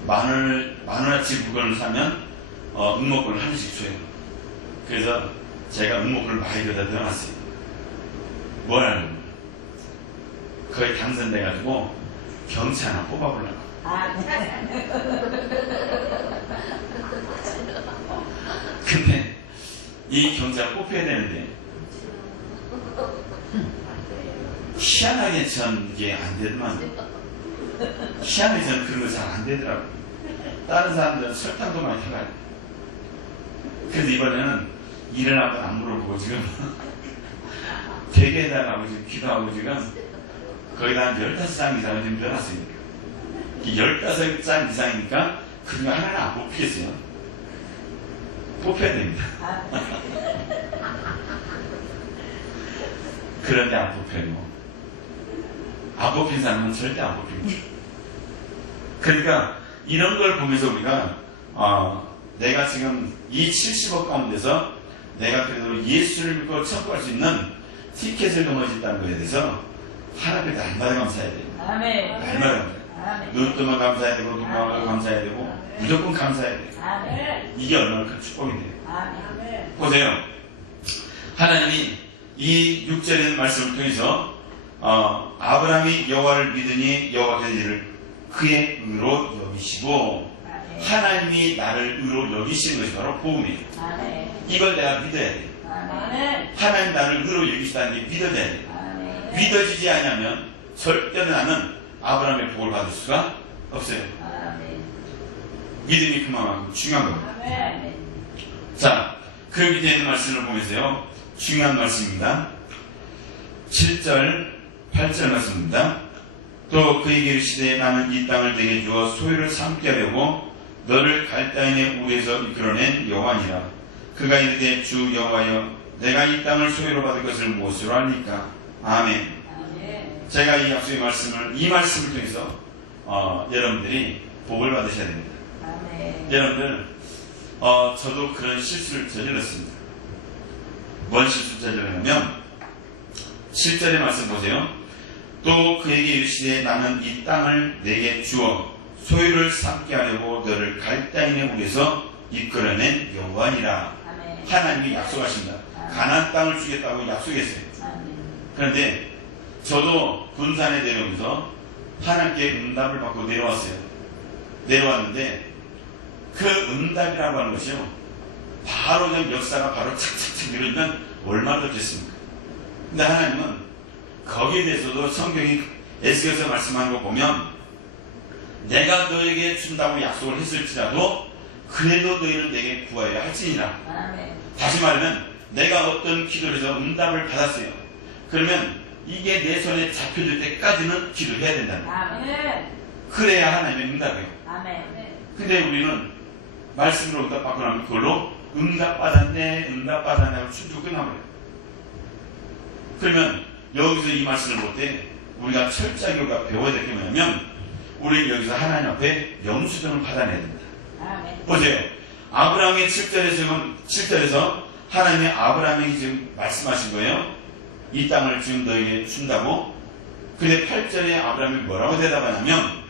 만 원어치 물건을 사면 응모권을 하나씩 줘요. 그래서 제가 응모권을 많이 갖다 넣어놨어요. 뭐라는 거예요? 거의 당선돼가지고 경치 하나 뽑아보려고. 근데 이 경찰 뽑혀야 되는데 희한하게 전 이게 안 되더만. 희한하게 전 그런 거 잘 안 되더라고. 다른 사람들은 설탕도 많이 타가요. 그래서 이번에는 일을 한번 안 물어보고 지금 대게에다가 지금 기도하고 지금 거기다 한 15장 이상을 지금 넣어놨으니까 15장 이상이니까 그거 하나는 안 뽑히겠어요. 뽑혀야 됩니다. 그런데 안 뽑혀요. 안 뽑힌 사람은 절대 안 뽑힙니다. 그러니까 이런 걸 보면서 우리가 내가 지금 이 70억 가운데서 내가 그래도 예수를 믿고 천국할 수 있는 티켓을 넘어진다는 것에 대해서 하나님께 날마다 감사해야 돼요. 날마다 감사해야 돼요. 눈 뜨면 감사해야 되고 눈 감아도 감사해야 되고 무조건 감사해야 돼요. 이게 얼마나 큰 축복인데요. 보세요. 하나님이 이 6절의 말씀을 통해서 아브라함이 여호와를 믿으니 여호와께서 이를 그의 의로 여기시고 하나님이 나를 의로 여기시는 것이 바로 복음이에요. 이걸 내가 믿어야 돼요. 하나님 나를 의로 여기시다는 게 믿어져야 돼요. 믿어지지 않으면 절대 나는 아브라함의 복을 받을 수가 없어요. 믿음이 그만큼 중요한 겁니다. 자, 그 밑에 있는 말씀을 보면서요, 중요한 말씀입니다. 7절, 8절 말씀입니다. 또 그에게 이르시되 나는 이 땅을 내게 주어 소유를 삼게 하려고 너를 갈 땅에 우리에서 이끌어낸 여호와니라. 그가 이르되 주 여호와여 내가 이 땅을 소유로 받을 것을 무엇으로 합니까? 아멘. 제가 이 앞서의 이 말씀을 통해서 여러분들이 복을 받으셔야 됩니다. 여러분들 저도 그런 실수를 저질렀습니다. 뭔 실수를 저질렀냐면 7절의 말씀 보세요. 또 그에게 이르시되 나는 이 땅을 내게 주어 소유를 삼게 하려고 너를 갈대인의 물에서 이끌어낸 여호와니라. 하나님이 약속하십니다. 가나안 땅을 주겠다고 약속했어요. 그런데 저도 군산에 내려오면서 하나님께 응답을 받고 내려왔는데 그 응답이라고 하는 것이요, 바로 그냥 역사가 바로 착착착 이루면 얼마나 좋겠습니까? 근데 하나님은 거기에 대해서도 성경이 에스겔서 말씀하는 거 보면 내가 너에게 준다고 약속을 했을지라도 그래도 너희는 내게 구하여야 할지니라. 다시 말하면 내가 어떤 기도를 해서 응답을 받았어요. 그러면 이게 내 손에 잡혀질 때까지는 기도해야 된다는 거예요. 그래야 하나님의 응답이에요. 근데 우리는 말씀으로 응답받고 나면 그걸로 응답받았네 하고 춤추고 끝나버려요. 그러면 여기서 이 말씀을 볼 때 우리가 철저하게 우리가 배워야 될 게 뭐냐면 우리는 여기서 하나님 앞에 영수증을 받아내야 됩니다. 보세요. 아브라함의 7절에서 하나님이 아브라함에게 지금 말씀하신 거예요. 이 땅을 지금 너에게 준다고. 근데 8절에 아브라함이 뭐라고 대답하냐면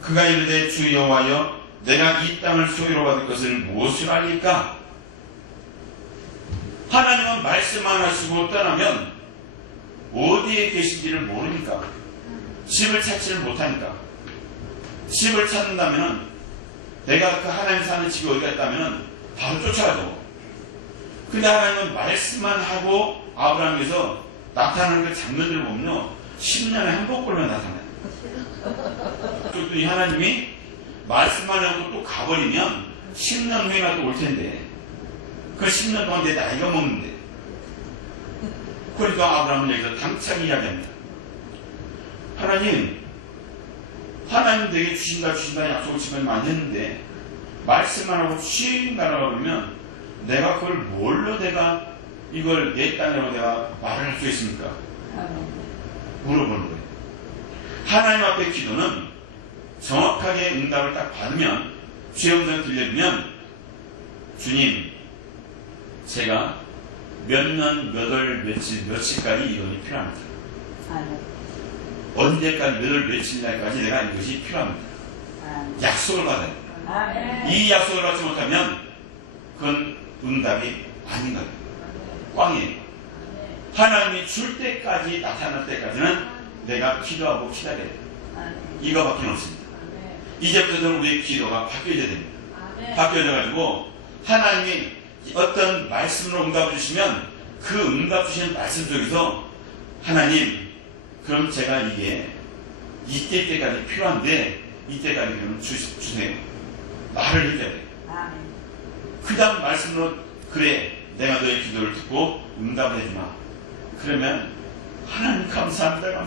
그가 이르되 주 여호와여 내가 이 땅을 소유로 받을 것을 무엇으로 알리까? 하나님은 말씀만 하시고 떠나면 어디에 계신지를 모르니까, 집을 찾지를 못하니까. 집을 찾는다면 내가 그 하나님 사는 집이 어디가 있다면 바로 쫓아가죠. 근데 하나님은 말씀만 하고 아브라함에서 나타나는 그 장면들을 보면요, 10년에 한 번꼴만 나타나요. 또 하나님이 말씀만 하고 또 가버리면 10년 후에나 또 올 텐데 그 10년 동안 내 나이가 먹는데. 그러니까 아브라함은 여기서 당차게 이야기합니다. 하나님 내게 주신다 약속을 지금 많이 했는데 말씀만 하고 쉬 날아가면 내가 그걸 뭘로 내가 이걸 내 땅이라고 내가 말을 할 수 있습니까? 물어보는 거예요. 하나님 앞에 기도는 정확하게 응답을 딱 받으면, 주의 음성을 들려주면 주님 제가 몇 년, 몇 월, 며칠까지 이것이 필요합니다. 언제까지, 몇 월, 며칠 날까지 내가 이것이 필요합니다. 약속을 받아요. 이 약속을 받지 못하면 그건 응답이 아닌 거예요. 꽝이에요. 하나님이 줄 때까지, 나타날 때까지는 내가 기도하고 기다려야 돼요. 이거밖에 없습니다. 이제부터는 우리의 기도가 바뀌어야 됩니다. 바뀌어져가지고 하나님이 어떤 말씀으로 응답을 주시면 그 응답 주시는 말씀 속에서 하나님 그럼 제가 이게 이때까지 필요한데 이때까지 그럼 주세요. 말을 해줘야 돼요. 그 다음 말씀으로 그래 내가 너의 기도를 듣고 응답을 해주마. 그러면 하나님 감사합니다.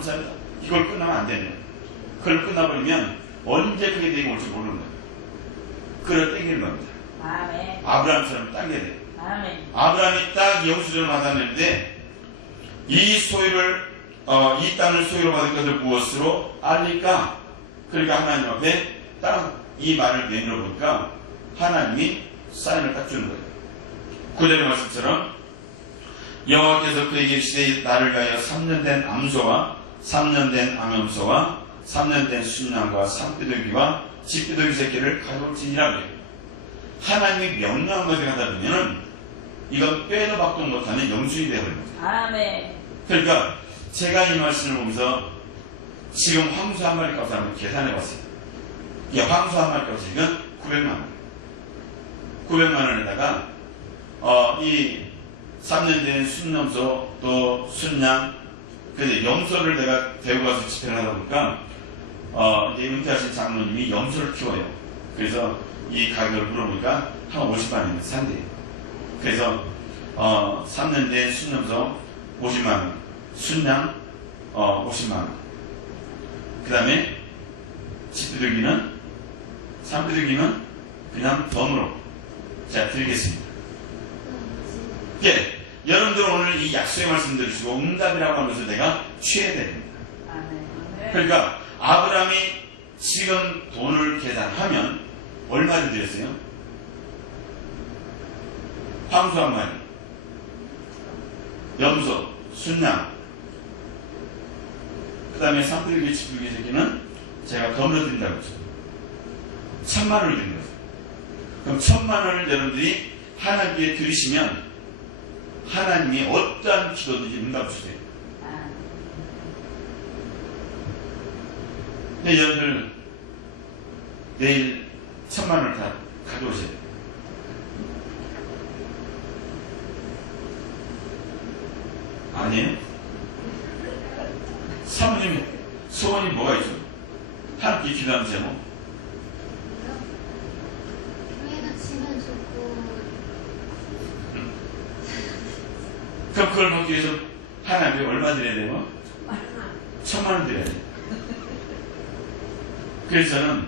이걸 끝나면 안 되네요. 그걸 끝나버리면 언제 그게 내게 올지 모르는 거예요. 그걸 땡기는 겁니다. 아브라함처럼 당겨야 돼요. 아브라함이 딱 영수증을 받았는데 이 소유를 이 땅을 소유로 받을 것을 무엇으로 알릴까? 그러니까 하나님 앞에 딱 이 말을 내밀어 보니까 하나님이 사인을 딱 주는 거예요. 구절의 말씀처럼 여호와께서 그에게 이르시되 나를 위하여 3년 된 암소와 3년 된 암염소와 3년 된 순양과 산비둘기와 집비둘기 새끼를 가져올지니라 그래요. 하나님이 명령한 것을 하다 보면은 이건 빼도 박도 못하는 영수이 되어버립니다. 그러니까 제가 이 말씀을 보면서 지금 황소 한 마리 값을 한번 계산해 봤어요. 이 황소 한 마리 값이 지금 900만 원. 900만 원에다가 이 3년 된 순염소 또 순양, 그래서 염소를 내가 데리고 가서 집회를 하다 보니까 이제 은퇴하신 장로님이 염소를 키워요. 그래서 이 가격을 물어보니까 한 50만 원이면 산대요. 그래서 3년 된 순염소 50만 원, 순양 50만 원. 그 다음에 집비둘기는, 산비둘기는 그냥 덤으로 제가 드리겠습니다. 예, 여러분들 오늘 이 약속의 말씀 들으시고 응답이라고 하면서 내가 취해야 됩니다. 그러니까 아브라함이 지금 돈을 계산하면 얼마를 드렸어요? 황소 한 마리, 염소, 순양, 그 다음에 산불기 지불기 새끼는 제가 덤으로 드린다고 했죠. 1000만 원을 드린 거죠. 그럼 1000만 원을 여러분들이 하나님께 드리시면 하나님이 어떠한 기도든지 응답 주세요. 근데 여러분들 내일 1000만 원을 다 가져오세요. 아니에요? 사모님 소원이 뭐가 있죠? 함께 기도하면 제목. 교회도 치면 좋고. 그럼 그걸 먹기 위해서 하나님께 얼마 드려야 돼요? 1000만 원 드려야 돼요. 그래서 저는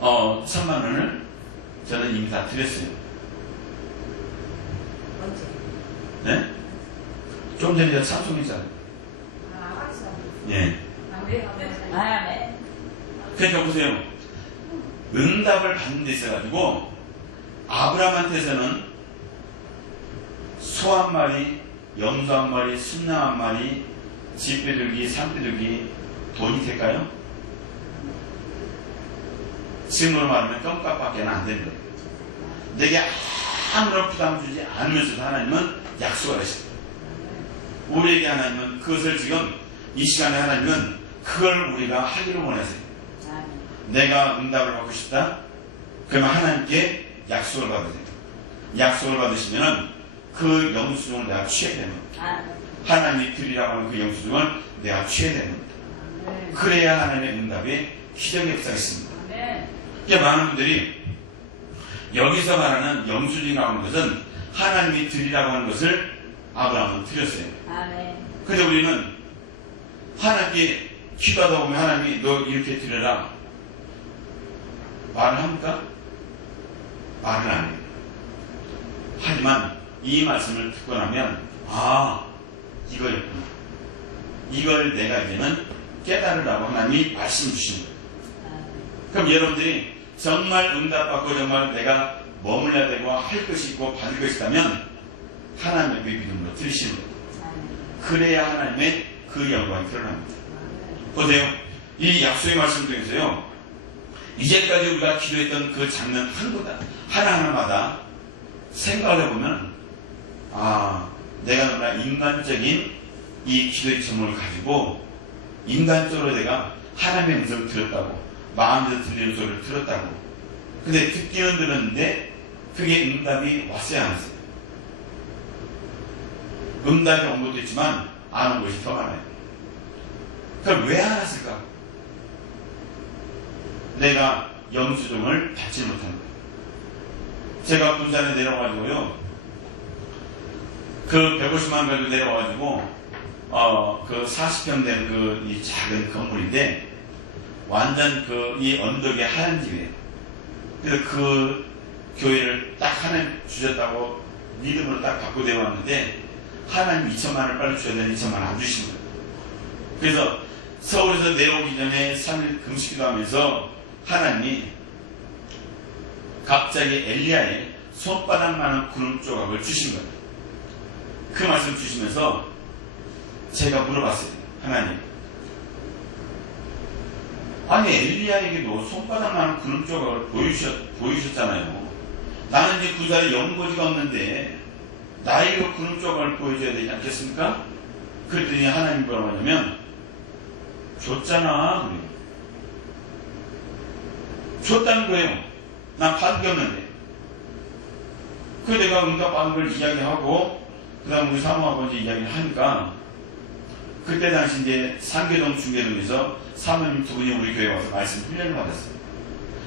1000만 원을 저는 이미 다 드렸어요. 언제? 네? 좀 전에 참송했잖아요. 예. 네. 그러니까 보세요. 응답을 받는 데 있어가지고 아브라함한테서는 소 한 마리, 염소 한 마리, 순양 한 마리, 집 비둘기, 산 비둘기 돈이 될까요? 지금으로 말하면 껌값밖에 안 되는 거예요. 내게 아무런 부담 주지 않으면서도 하나님은 약속을 하십니다. 우리에게 하나님은 그것을 지금 이 시간에 하나님은 그걸 우리가 하기를 원하세요. 내가 응답을 받고 싶다? 그러면 하나님께 약속을 받으세요. 약속을 받으시면은 그 영수증을 내가 취해야 되는 겁니다. 하나님이 드리라고 하는 그 영수증을 내가 취해야 되는 겁니다. 그래야 하나님의 응답이 기적의 역사가 있습니다. 그러니까 많은 분들이 여기서 말하는 영수증이라고 하는 것은 하나님이 드리라고 하는 것을 아브라함은 드렸어요. 근데 우리는 하나님께 기도하다 보면 하나님이 너 이렇게 드려라 말을 합니까? 말을 안 해요. 하지만 이 말씀을 듣고 나면 이거였구나. 이걸 내가 이제는 깨달으라고 하나님이 말씀 주시는 거예요. 그럼 여러분들이 정말 응답받고 정말 내가 머물러야 되고 할 것이 있고 받을 것이 있다면 하나님의 그 믿음으로 들으시는 거예요. 그래야 하나님의 그 영광이 드러납니다. 보세요. 이 약속의 말씀 중에서요. 이제까지 우리가 기도했던 그 장면 하나하나마다 생각을 해보면 내가 너무나 인간적인 이 기도의 제목을 가지고 인간적으로 내가 하나님의 음성을 들었다고 마음에서 들리는 소리를 들었다고 근데 듣기는 들었는데 그게 응답이 왔어야 안 왔어요. 응답이 온 것도 있지만 안 온 것이 더 많아요. 그럼 왜 안 왔을까? 내가 영수증을 받지 못한 거예요. 제가 군산에 내려가지고요. 그 150만 가지고 내려가지고 그 40평 된 그 이 작은 건물인데 완전 그 이 언덕에 하얀 집이에요. 그래서 그 교회를 딱 하나님 주셨다고 믿음으로 딱 갖고 내려왔는데 하나님 2천만 원을 빨리 주셔야 되는 2천만 원 안 주신 거예요. 그래서 서울에서 내려오기 전에 3일 금식기도 하면서 하나님이 갑자기 엘리야의 손바닥만한 구름 조각을 주신 거예요. 그 말씀 주시면서 제가 물어봤어요. 하나님, 아니 엘리야에게도 손바닥만한 구름 조각을 보여주셨잖아요. 나는 이제 그 자리에 연고지가 없는데 나에게 구름 조각을 보여줘야 되지 않겠습니까? 그랬더니 하나님 뭐라고 하냐면 줬잖아. 줬다는 거예요. 난 받은 게 없는데. 그 내가 응답받은 걸 이야기하고 그 다음 우리 사모하고 이제 이야기를 하니까 그때 당시 이제 상계동 중계동에서 사모님 두 분이 우리 교회에 와서 말씀 훈련을 받았어요.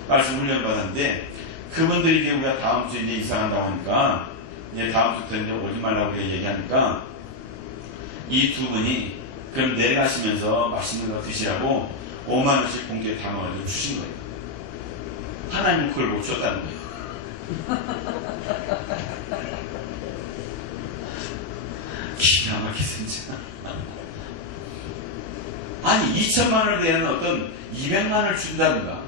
말씀 훈련을 받았는데 그분들이 이제 우리가 다음 주에 이제 이사 간다고 하니까 이제 다음 주부터 이제 오지 말라고 얘기하니까 이 두 분이 그럼 내려가시면서 맛있는 거 드시라고 5만 원씩 공기에 담아가지고 주신 거예요. 하나님은 그걸 못 줬다는 거예요. 기가 막히습니다. 아니 2천만 원에 대한 어떤 200만 원을 준다든가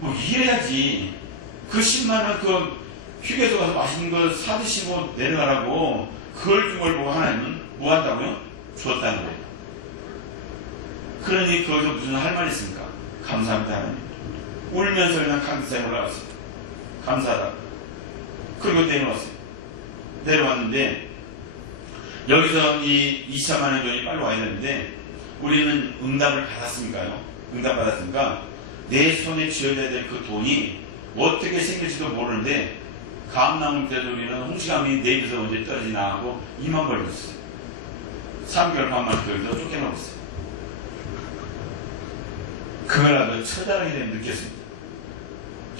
뭐 이래야지. 그 10만 원 그 휴게소 가서 맛있는 거 사드시고 내려가라고 그걸 준 걸 보고 하나님은 뭐 한다고요? 줬다는 거예요. 그러니 거기서 무슨 할 말이 있습니까? 감사합니다 하나님. 울면서 그냥 강사에 올라갔어요. 감사하다. 그리고 내려왔어요. 내려왔는데 여기서 이 2차만의 돈이 빨리 와야 되는데 우리는 응답을 받았습니까요? 응답 받았습니까? 내 손에 쥐어져야 될 그 돈이 어떻게 생길지도 모르는데 감나무 때도 우리는 홍시감이 내 입에서 언제 떨어지나 하고 2만 벌렸어요. 3개월 반만 거기서 쫓겨나갔어요. 그거라도 처절하게 되면 느꼈습니다.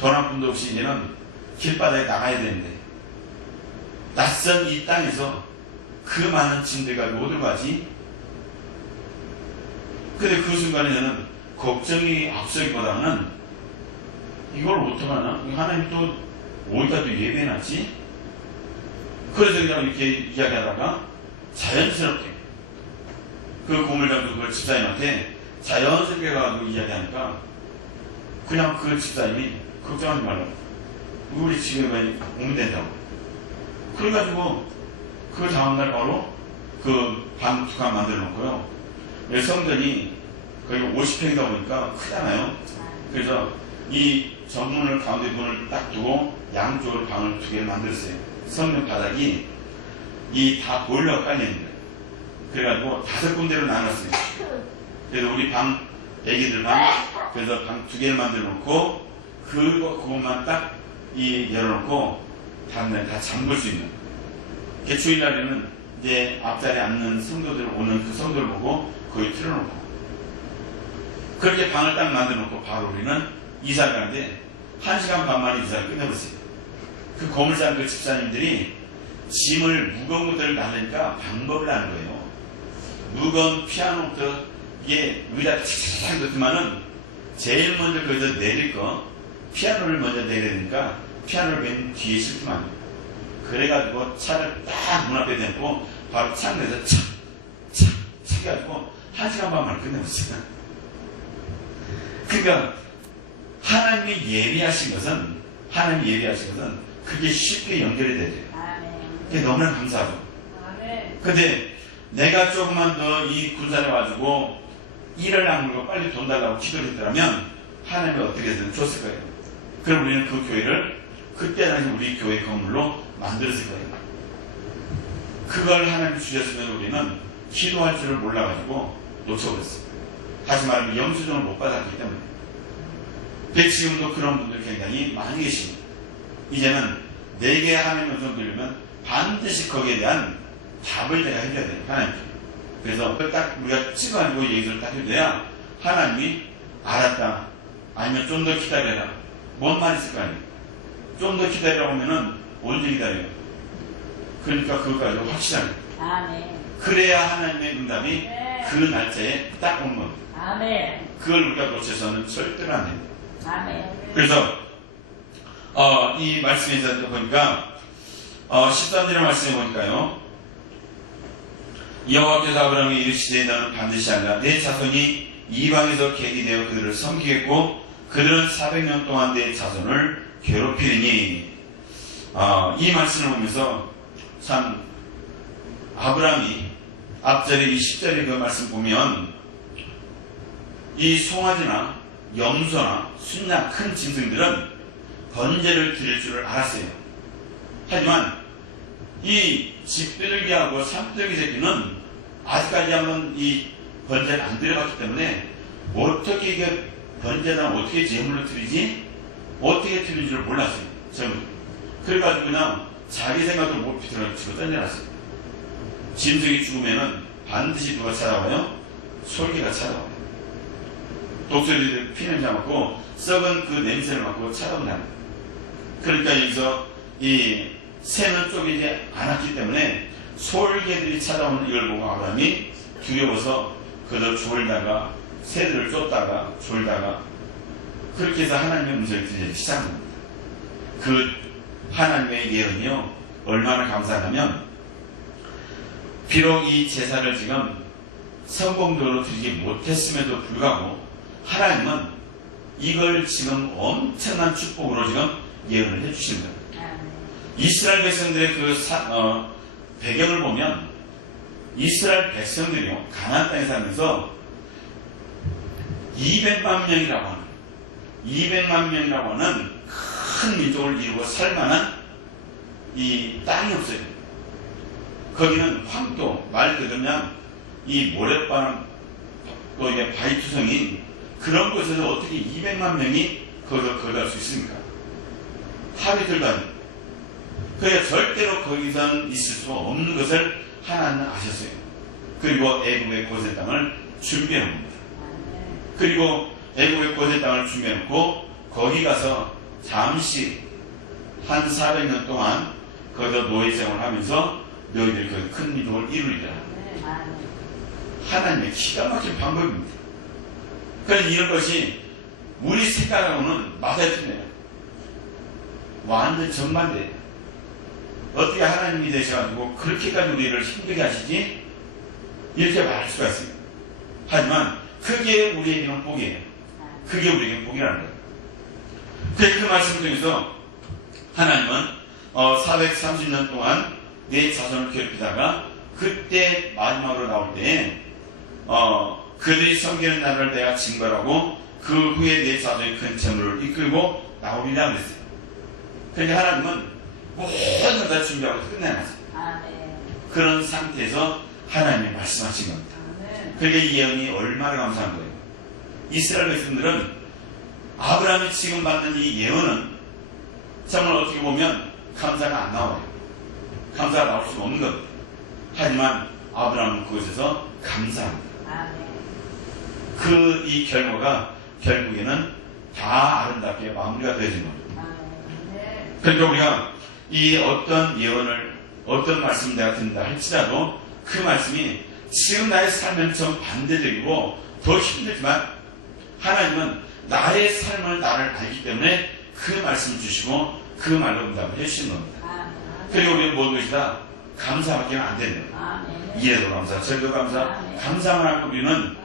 돈 한 푼도 없이 이제는 길바닥에 나가야 되는데 낯선 이 땅에서 그 많은 짐들 가지고 어디로 가지? 근데 그 순간에 저는 걱정이 앞서기보다는 이걸 어떡하나? 하나님 또 어디다 또 예배해놨지? 그래서 그냥 이렇게 이야기하다가 자연스럽게 그 고물장도 그 집사님한테 자연스럽게 가지고 이야기하니까 그냥 그 집사님이 걱정하지 말라고. 우리 집에 오면 된다고. 그래가지고 그 다음날 바로 그 방 두 칸 만들어 놓고요. 성전이 거의 50평이다 보니까 크잖아요. 그래서 이 정문을 가운데 문을 딱 두고 양쪽으로 방을 두 개를 만들었어요. 성전 바닥이 이 다 보일러가 깔려있는 거예요. 그래가지고 5군데로 나눴어요. 그래서 우리 방, 애기들 방, 그래서 방 2개를 만들어 놓고 그것만 딱 열어놓고 다음날 다 잠글 수 있는. 주일날에는 이제 앞자리에 앉는 성도들 오는 그 성도를 보고 거기 틀어놓고 그렇게 방을 딱 만들어 놓고 바로 우리는 이사를 가는데 1시간 반 만에 이사를 끝내버렸어요. 그 고물상 그 집사님들이 짐을 무거운 것들을 나르니까 방법을 아는 거예요. 무거운 피아노부터 이게 의자 칙칙하게 넣지만은 제일 먼저 거기서 내릴 거 피아노를 먼저 내려야 되니까 피아노를 맨 뒤에 싣으면 안 돼요. 그래가지고 차를 딱 문 앞에 대고 바로 창문에서 착 해가지고 1시간 반 만에 끝내버렸어요. 그러니까 하나님이 예비하신 것은 그게 쉽게 연결이 되죠. 그게 너무나 감사하죠. 근데 내가 조금만 더 이 군산에 와가지고 일을 악물고 빨리 돈 달라고 기도를 했더라면 하나님이 어떻게든 줬을 거예요. 그럼 우리는 그 교회를 그때 당시 우리 교회 건물로 만들었을 거예요. 그걸 하나님 주셨으면 우리는 기도할 줄을 몰라가지고 놓쳐버렸어요. 다시 말하면 영수증을 못 받았기 때문에. 근데 지금도 그런 분들이 굉장히 많이 계십니다. 이제는 내게 하나님의 음성 들으면 반드시 거기에 대한 답을 내가 해줘야 돼요. 하나님께. 그래서 그걸 딱 우리가 찍어가지고 얘기를 딱 해줘야 하나님이 알았다. 아니면 좀 더 기다려라. 뭔 말 있을 거 아니에요. 좀 더 기다리라고 하면은 언제 기다려요? 그러니까 그것까지 확실하게. 그래야 하나님의 응답이 그 날짜에 딱 오는 겁니다. 그걸 우리가 놓쳐서는 절대로 안 됩니다. 그래서 이 말씀에서 보니까 13절의 말씀에 보니까요. 여호와께서 아브라함에게 이르시되 너는 반드시 알라. 내 자손이 이방에서 객이되어 그들을 섬기겠고 그들은 400년 동안 내 자손을 괴롭히리니. 이 말씀을 보면서 참 아브라함이 앞절에 이 10절의 그 말씀 보면 이 송아지나 염소나 순양 큰 짐승들은 번제를 드릴 줄을 알았어요. 하지만 이 집들기하고 산들기 새끼는 아직까지 한번 이 번제를 안 드려봤기 때문에 어떻게 이게 번제나 어떻게 제물로 드리지? 어떻게 드릴 줄 몰랐어요. 그래가지고 그냥 자기 생각도 못 비틀어치고 던져놨어요. 짐승이 죽으면은 반드시 누가 찾아와요? 솔개가 찾아와요. 독수리들 피냄새 맡고 썩은 그 냄새를 맡고 찾아온다. 그러니까 여기서 이 새는 쪼개지 않았기 때문에 솔개들이 찾아오는 이걸 보고 아브라함이 두려워서 그저 졸다가 새들을 쫓다가 졸다가 그렇게 해서 하나님의 음성을 들리기 시작합니다. 그 하나님의 예언이요 얼마나 감사하냐면 비록 이 제사를 지금 성공적으로 드리지 못했음에도 불구하고 하나님은 이걸 지금 엄청난 축복으로 지금 예언을 해주십니다. 이스라엘 백성들의 그 배경을 보면 이스라엘 백성들이요 가나안 땅에 살면서 200만 명이라고 하는 200만 명이라고 하는 큰 민족을 이루고 살만한 이 땅이 없어요. 거기는 황도, 말 그대로 이 모래바람, 또 이게 바위투성인 그런 곳에서 어떻게 200만 명이 거기서 거주할 수 있습니까? 합이 들도 아니고. 그러니까 절대로 거기선 있을 수 없는 것을 하나님은 아셨어요. 그리고 애굽의 고세 땅을 준비해 놉니다. 그리고 애굽의 고세 땅을 준비해 놓고 거기 가서 잠시 한 400년 동안 거기서 노예 생활을 하면서 너희들이 거기 큰 민족을 이루리라. 하나님의 기가 막힌 방법입니다. 그래서 이런 것이 우리 생각하고는 맞아집니다. 완전 정반대예요. 어떻게 하나님이 되셔가지고 그렇게까지 우리를 힘들게 하시지? 이렇게 말할 수가 있습니다. 하지만 그게 우리에게는 복이에요. 그게 우리에게는 복이라는 거예요. 그래서 그 말씀 중에서 하나님은 430년 동안 내 자손을 괴롭히다가 그때 마지막으로 나올 때 그들이 섬기는 나라를 내가 징벌하고 그 후에 내 자손의 큰 재물을 이끌고 나오리라 그랬어요. 그러니까 하나님은 모든 걸 다 준비하고 끝내놨어요. 그런 상태에서 하나님이 말씀하신 겁니다. 그러니까 이 예언이 얼마나 감사한 거예요. 이스라엘 백성들은 아브라함이 지금 받는 이 예언은 정말 어떻게 보면 감사가 안 나와요. 감사가 나올 수가 없는 겁니다. 하지만 아브라함은 그것에서 감사합니다. 이 결과가 결국에는 다 아름답게 마무리가 되어진 겁니다. 그러니까 우리가 이 어떤 예언을 어떤 말씀을 내가 듣는다 할지라도 그 말씀이 지금 나의 삶은 좀 반대적이고 더 힘들지만 하나님은 나의 삶을 나를 알기 때문에 그 말씀을 주시고 그 말로 응답을 해주시는 겁니다. 그리고 우리는 모든 것이 다 감사밖에 안 됩니다. 이래도 감사, 저래도 감사, 감사만 하고 우리는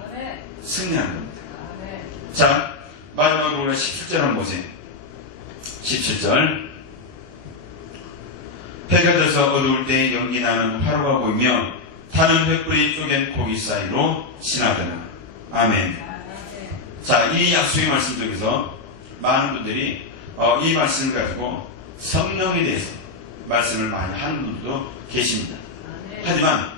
승리하는 겁니다. 자, 마지막으로 우리가 17절 한번 보세요. 17절. 해가 져서 어두울 때 연기 나는 화로가 보이며 타는 횃불이 쪼갠 고기 사이로 지나가나. 아멘. 자, 이 약속의 말씀 중에서 많은 분들이 이 말씀을 가지고 성령에 대해서 말씀을 많이 하는 분들도 계십니다. 하지만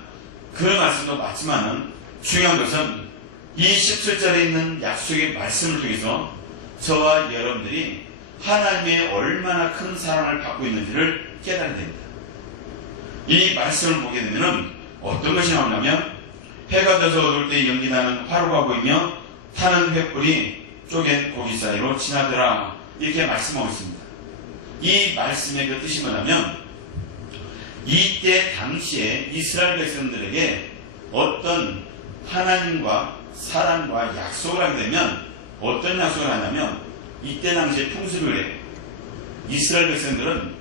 그 말씀도 맞지만은 중요한 것은 이 17절에 있는 약속의 말씀을 통해서 저와 여러분들이 하나님의 얼마나 큰 사랑을 받고 있는지를 깨달아야 됩니다. 이 말씀을 보게 되면 어떤 것이 나오냐면 해가 져서 어두울 때 연기 나는 화로가 보이며 타는 횃불이 쪼갠 고기 사이로 지나더라. 이렇게 말씀하고 있습니다. 이 말씀의 그 뜻이 뭐냐면 이때 당시에 이스라엘 백성들에게 어떤 하나님과 사람과 약속을 하게 되면 어떤 약속을 하냐면 이때 당시에 풍습을 해요. 이스라엘 백성들은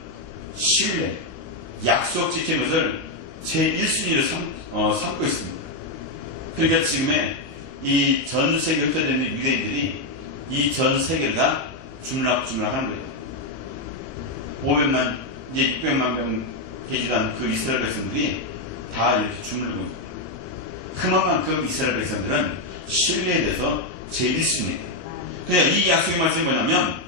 신뢰, 약속 지키는 것을 제1순위로 삼고 있습니다. 그러니까 지금의 이 전 세계에 흩어져 있는 유대인들이 이 전 세계를 다 주물락주물락하는 거예요. 500만, 이제 600만 명 계시던 그 이스라엘 백성들이 다 이렇게 주물르고 있습니다. 그만큼 이스라엘 백성들은 신뢰에 대해서 제1순위예요. 그러니까 이 약속의 말씀이 뭐냐면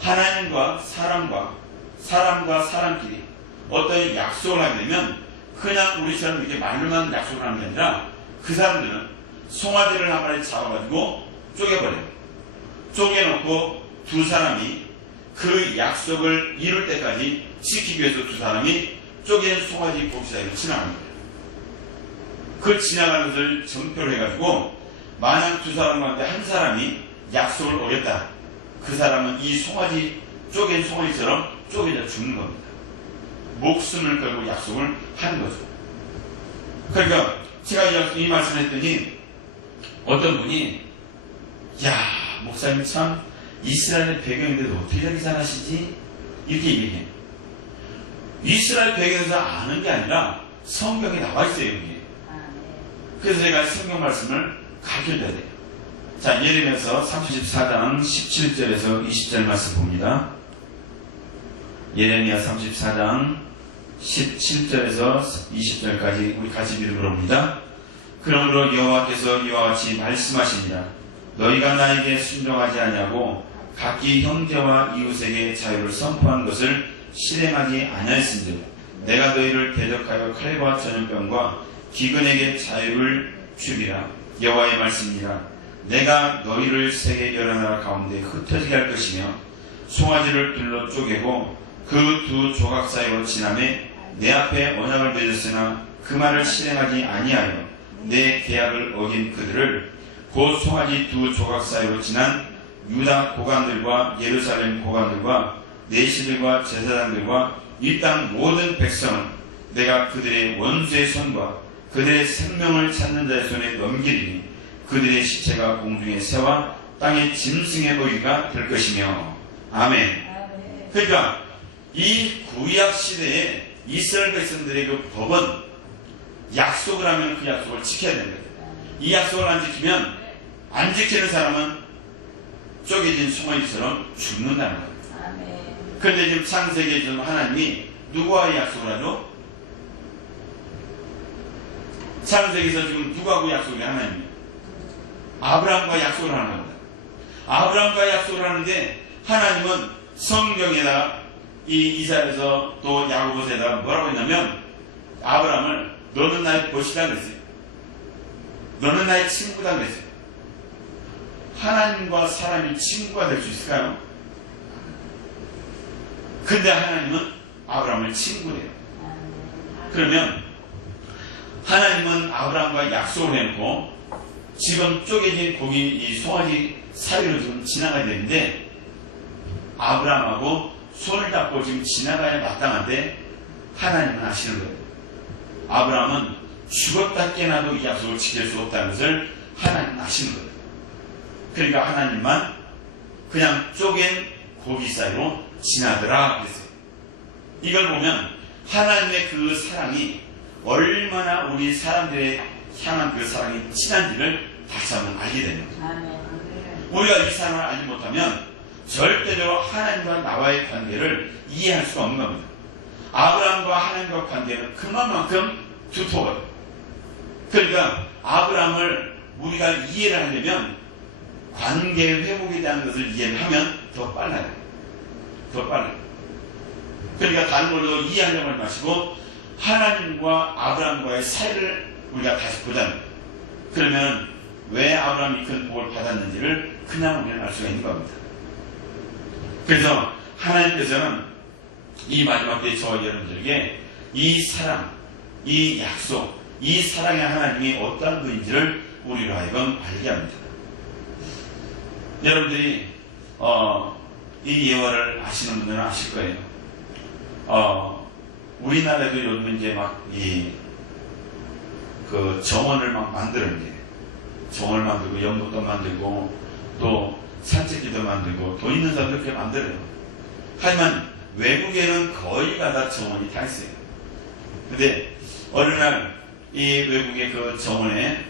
하나님과 사람과 사람끼리 어떤 약속을 하게 되면 그냥 우리처럼 이렇게 말로만 약속을 하는 게 아니라 그 사람들은 송아지를 한 마리 잡아가지고 쪼개버려요. 쪼개놓고 두 사람이 그 약속을 이룰 때까지 지키기 위해서 두 사람이 쪼갠 송아지 고기 사이로 지나갑니다. 그 지나가는 것을 전표를 해가지고 만약 두 사람 가운데 한 사람이 약속을 어겼다. 그 사람은 이 송아지 쪼갠 송아지처럼 쪼개져 죽는 겁니다. 목숨을 걸고 약속을 하는 거죠. 그러니까 제가 이 말씀을 했더니 어떤 분이 야 목사님 참 이스라엘 배경인데도 어떻게 저렇게 잘하시지? 이렇게 얘기해요. 이스라엘 배경에서 아는 게 아니라 성경에 나와 있어요. 여기. 그래서 제가 성경 말씀을 가르쳐줘야 돼요. 자, 예레미야서 34장 17절에서 20절 말씀 봅니다. 예레미야 34장 17절에서 20절까지 우리 같이 믿음으로 봅니다. 그러므로 여호와께서 이와 같이 말씀하십니다. 너희가 나에게 순종하지 아니하고 각기 형제와 이웃에게 자유를 선포한 것을 실행하지 아니하였은즉 내가 너희를 대적하여 칼과 전염병과 기근에게 자유를 주리라. 여호와의 말씀이니라. 내가 너희를 세계 여러 나라 가운데 흩어지게 할 것이며 송아지를 둘러 쪼개고 그 두 조각 사이로 지나매 내 앞에 언약을 맺었으나 그 말을 실행하지 아니하여 내 계약을 어긴 그들을 곧 송아지 두 조각 사이로 지난 유다 고관들과 예루살렘 고관들과 내시들과 제사장들과 이 땅 모든 백성은 내가 그들의 원수의 손과 그들의 생명을 찾는 자의 손에 넘기리니 그들의 시체가 공중의 새와 땅의 짐승의 먹이가 될 것이며. 아멘. 그러니까 이 구약 시대에 이스라엘 백성들의 그 법은 약속을 하면 그 약속을 지켜야 됩니다. 이 약속을 안 지키면, 안 지키는 사람은 쪼개진 송아지처럼 죽는다는 거예요. 그런데 지금 창세기에 지금 하나님이 누구와의 약속을 하죠? 창세기에서 지금 누구하고 약속을 해? 하나님이 아브라함과 약속을 하는 겁니다. 아브라함과 약속을 하는데 하나님은 성경에다가 이 이사야에서 또 야고보서에다가 뭐라고 했냐면 아브라함을 너는 나의 벗이다 그랬어요. 너는 나의 친구다 그랬어요. 하나님과 사람이 친구가 될 수 있을까요? 근데 하나님은 아브라함을 친구래요. 그러면 하나님은 아브라함과 약속을 해놓고 지금 쪼개진 고기 이 송아지 사이로 지금 지나가야 되는데 아브라함하고 손을 잡고 지금 지나가야 마땅한데 하나님은 아시는 거예요. 아브라함은 죽었다 깨나도 이 약속을 지킬 수 없다는 것을 하나님은 아시는 거예요. 그러니까 하나님만 그냥 쪼갠 고기 사이로 지나더라 그랬어요. 이걸 보면 하나님의 그 사랑이 얼마나 우리 사람들의 향한 그 사랑이 진한지를 다시 한번 알게 되는 거예요. 우리가 이 사랑을 알지 못하면 절대로 하나님과 나와의 관계를 이해할 수가 없는 겁니다. 아브라함과 하나님과 관계는 그만큼 두터워요. 그러니까 아브라함을 우리가 이해를 하려면 관계 회복에 대한 것을 이해를 하면 더 빨라요. 더 빨라요. 그러니까 다른 걸로 이해하려고 하지 마시고 하나님과 아브라함과의 사이를 우리가 다시 보자는 거예요. 그러면 왜 아브라함이 큰 복을 받았는지를 그냥 우리는 알 수가 있는 겁니다. 그래서 하나님께서는 이 마지막 때 저와 여러분들에게 이 사랑, 이 약속, 이 사랑의 하나님이 어떤 분인지를 우리로 하여금 알게 합니다. 여러분들이 이 예화를 아시는 분들은 아실 거예요. 우리나라에도 요즘 이제 막 그 정원을 막 만드는 게 정원을 만들고 연못도 만들고 또 산책지도 만들고 돈 있는 사람들 그렇게 만들어요. 하지만 외국에는 거의가 다 정원이 다 있어요. 근데 어느 날 이 외국의 그 정원에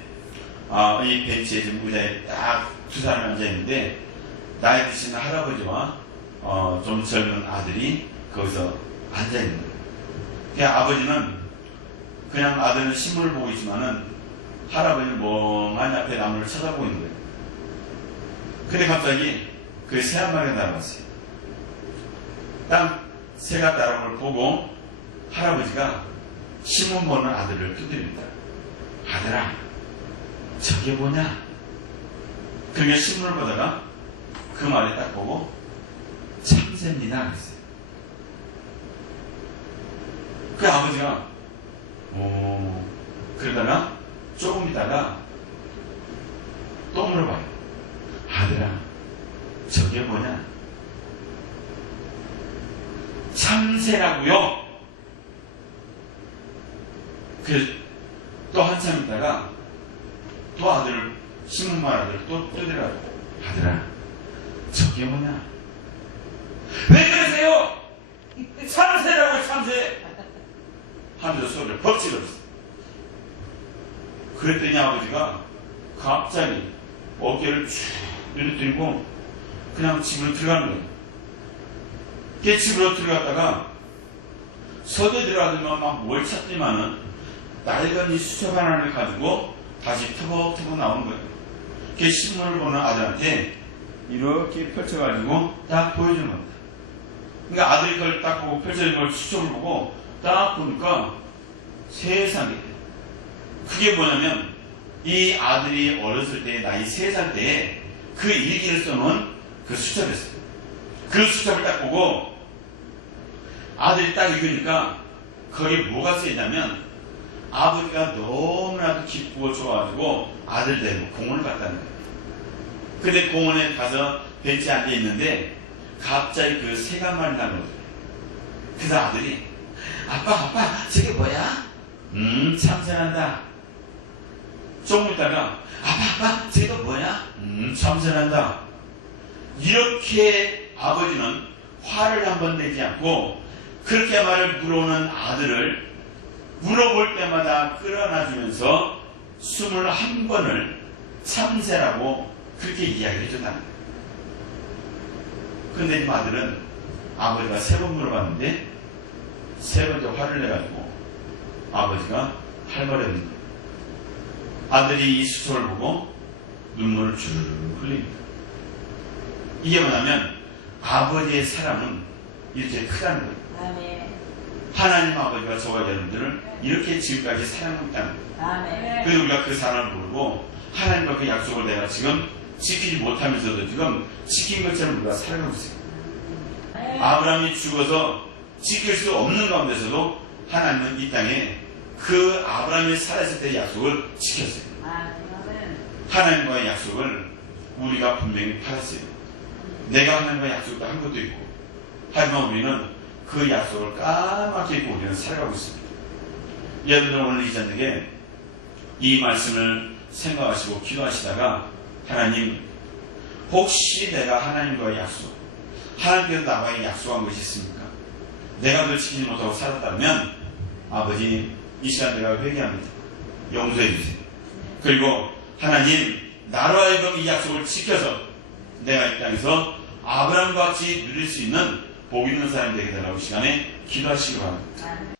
이 벤치에 지금 의자에 딱 두 사람이 앉아 있는데 나이 드신 할아버지와 좀 젊은 아들이 거기서 앉아 있는 거예요. 그냥 아버지는 그냥 아들은 신문을 보고 있지만은 할아버지는 멍하니 앞에 나무를 쳐다보고 있는 거예요. 근데 갑자기 그 새 한 마리가 날아왔어요. 딱 새가 날아온 걸 보고 할아버지가 신문 보는 아들을 두드립니다. 아들아, 저게 뭐냐? 그게 신문을 보다가 그 말이 딱 보고 참새입니다 그랬어요. 그 아버지가 그러다가 조금 있다가 또 물어봐요. 아들아, 저게 뭐냐? 참새라고요. 또 한참 있다가 또 아들을 신문만 아들을 또 뜨더라고요. 아들아, 저게 뭐냐? 왜 그러세요? 참새라고 참새 하면서 소리를 벅 질렀어. 그랬더니 아버지가 갑자기 어깨를 쭉 늘어뜨리고 그냥 집으로 들어가는 거예요. 걔 집으로 들어갔다가 서재 들어가더니만 막 뭘 찾지만은 낡은 이 수첩 하나를 가지고 다시 터벅터벅 나오는 거예요. 그 신문을 보는 아들한테 이렇게 펼쳐가지고 딱 보여주는 겁니다. 그러니까 아들이 그걸 딱 보고 펼쳐진 걸 수첩을 보고 딱 보니까 세상에 그게 뭐냐면 이 아들이 어렸을 때 나이 3살 때에 그 일기를 써놓은 그 수첩이었어요. 그 수첩을 딱 보고 아들이 딱 읽으니까 거기에 뭐가 쓰였냐면 아버지가 너무나도 기쁘고 좋아가지고 아들 데리고 공원을 갔다는 거예요. 근데 공원에 가서 벤치에 앉아 있는데 갑자기 그 새가 한 마리 날아오더래요. 그래서 아들이 아빠 저게 뭐야? 참새난다. 조금 있다가 아빠 저게 뭐야? 참새난다. 이렇게 아버지는 화를 한번 내지 않고 그렇게 말을 물어오는 아들을 물어볼 때마다 끌어놔주면서 21번을 참새라고 그렇게 이야기를 해준다는 거예요. 근데 이 아들은 아버지가 3번 물어봤는데 3번째 화를 내가지고 아버지가 할머니는 거예요. 아들이 이 수첩을 보고 눈물을 쭉 흘립니다. 이게 뭐냐면 아버지의 사랑은 이렇게 크다는 거예요. 아멘. 하나님 아버지가 저와 여러분들을 이렇게 지금까지 사랑하고 있다는 거예요. 아멘. 그래서 우리가 그 사랑을 모르고 하나님과 그 약속을 내가 지금 지키지 못하면서도 지금 지킨 것처럼 우리가 살아가고 있어요. 아브라함이 죽어서 지킬 수 없는 가운데서도 하나님은 이 땅에 그 아브라함이 살아있을 때의 약속을 지켰어요. 아멘. 하나님과의 약속을 우리가 분명히 받았어요. 내가 하나님과 약속도 한 것도 있고, 하지만 우리는 그 약속을 까맣게 잊고 우리는 살아가고 있습니다. 여러분들 오늘 이 저녁에 이 말씀을 생각하시고 기도하시다가 하나님, 혹시 내가 하나님과의 약속, 하나님께서 나와의 약속한 것이 있습니까? 내가 그걸 지키지 못하고 살았다면 아버지, 이 시간 내가 회개합니다. 용서해 주세요. 그리고 하나님, 나로 하여금 이 약속을 지켜서 내가 이 땅에서 아브라함과 같이 누릴 수 있는 복 있는 사람이 되게 달라고 시간에 기도하시기 바랍니다.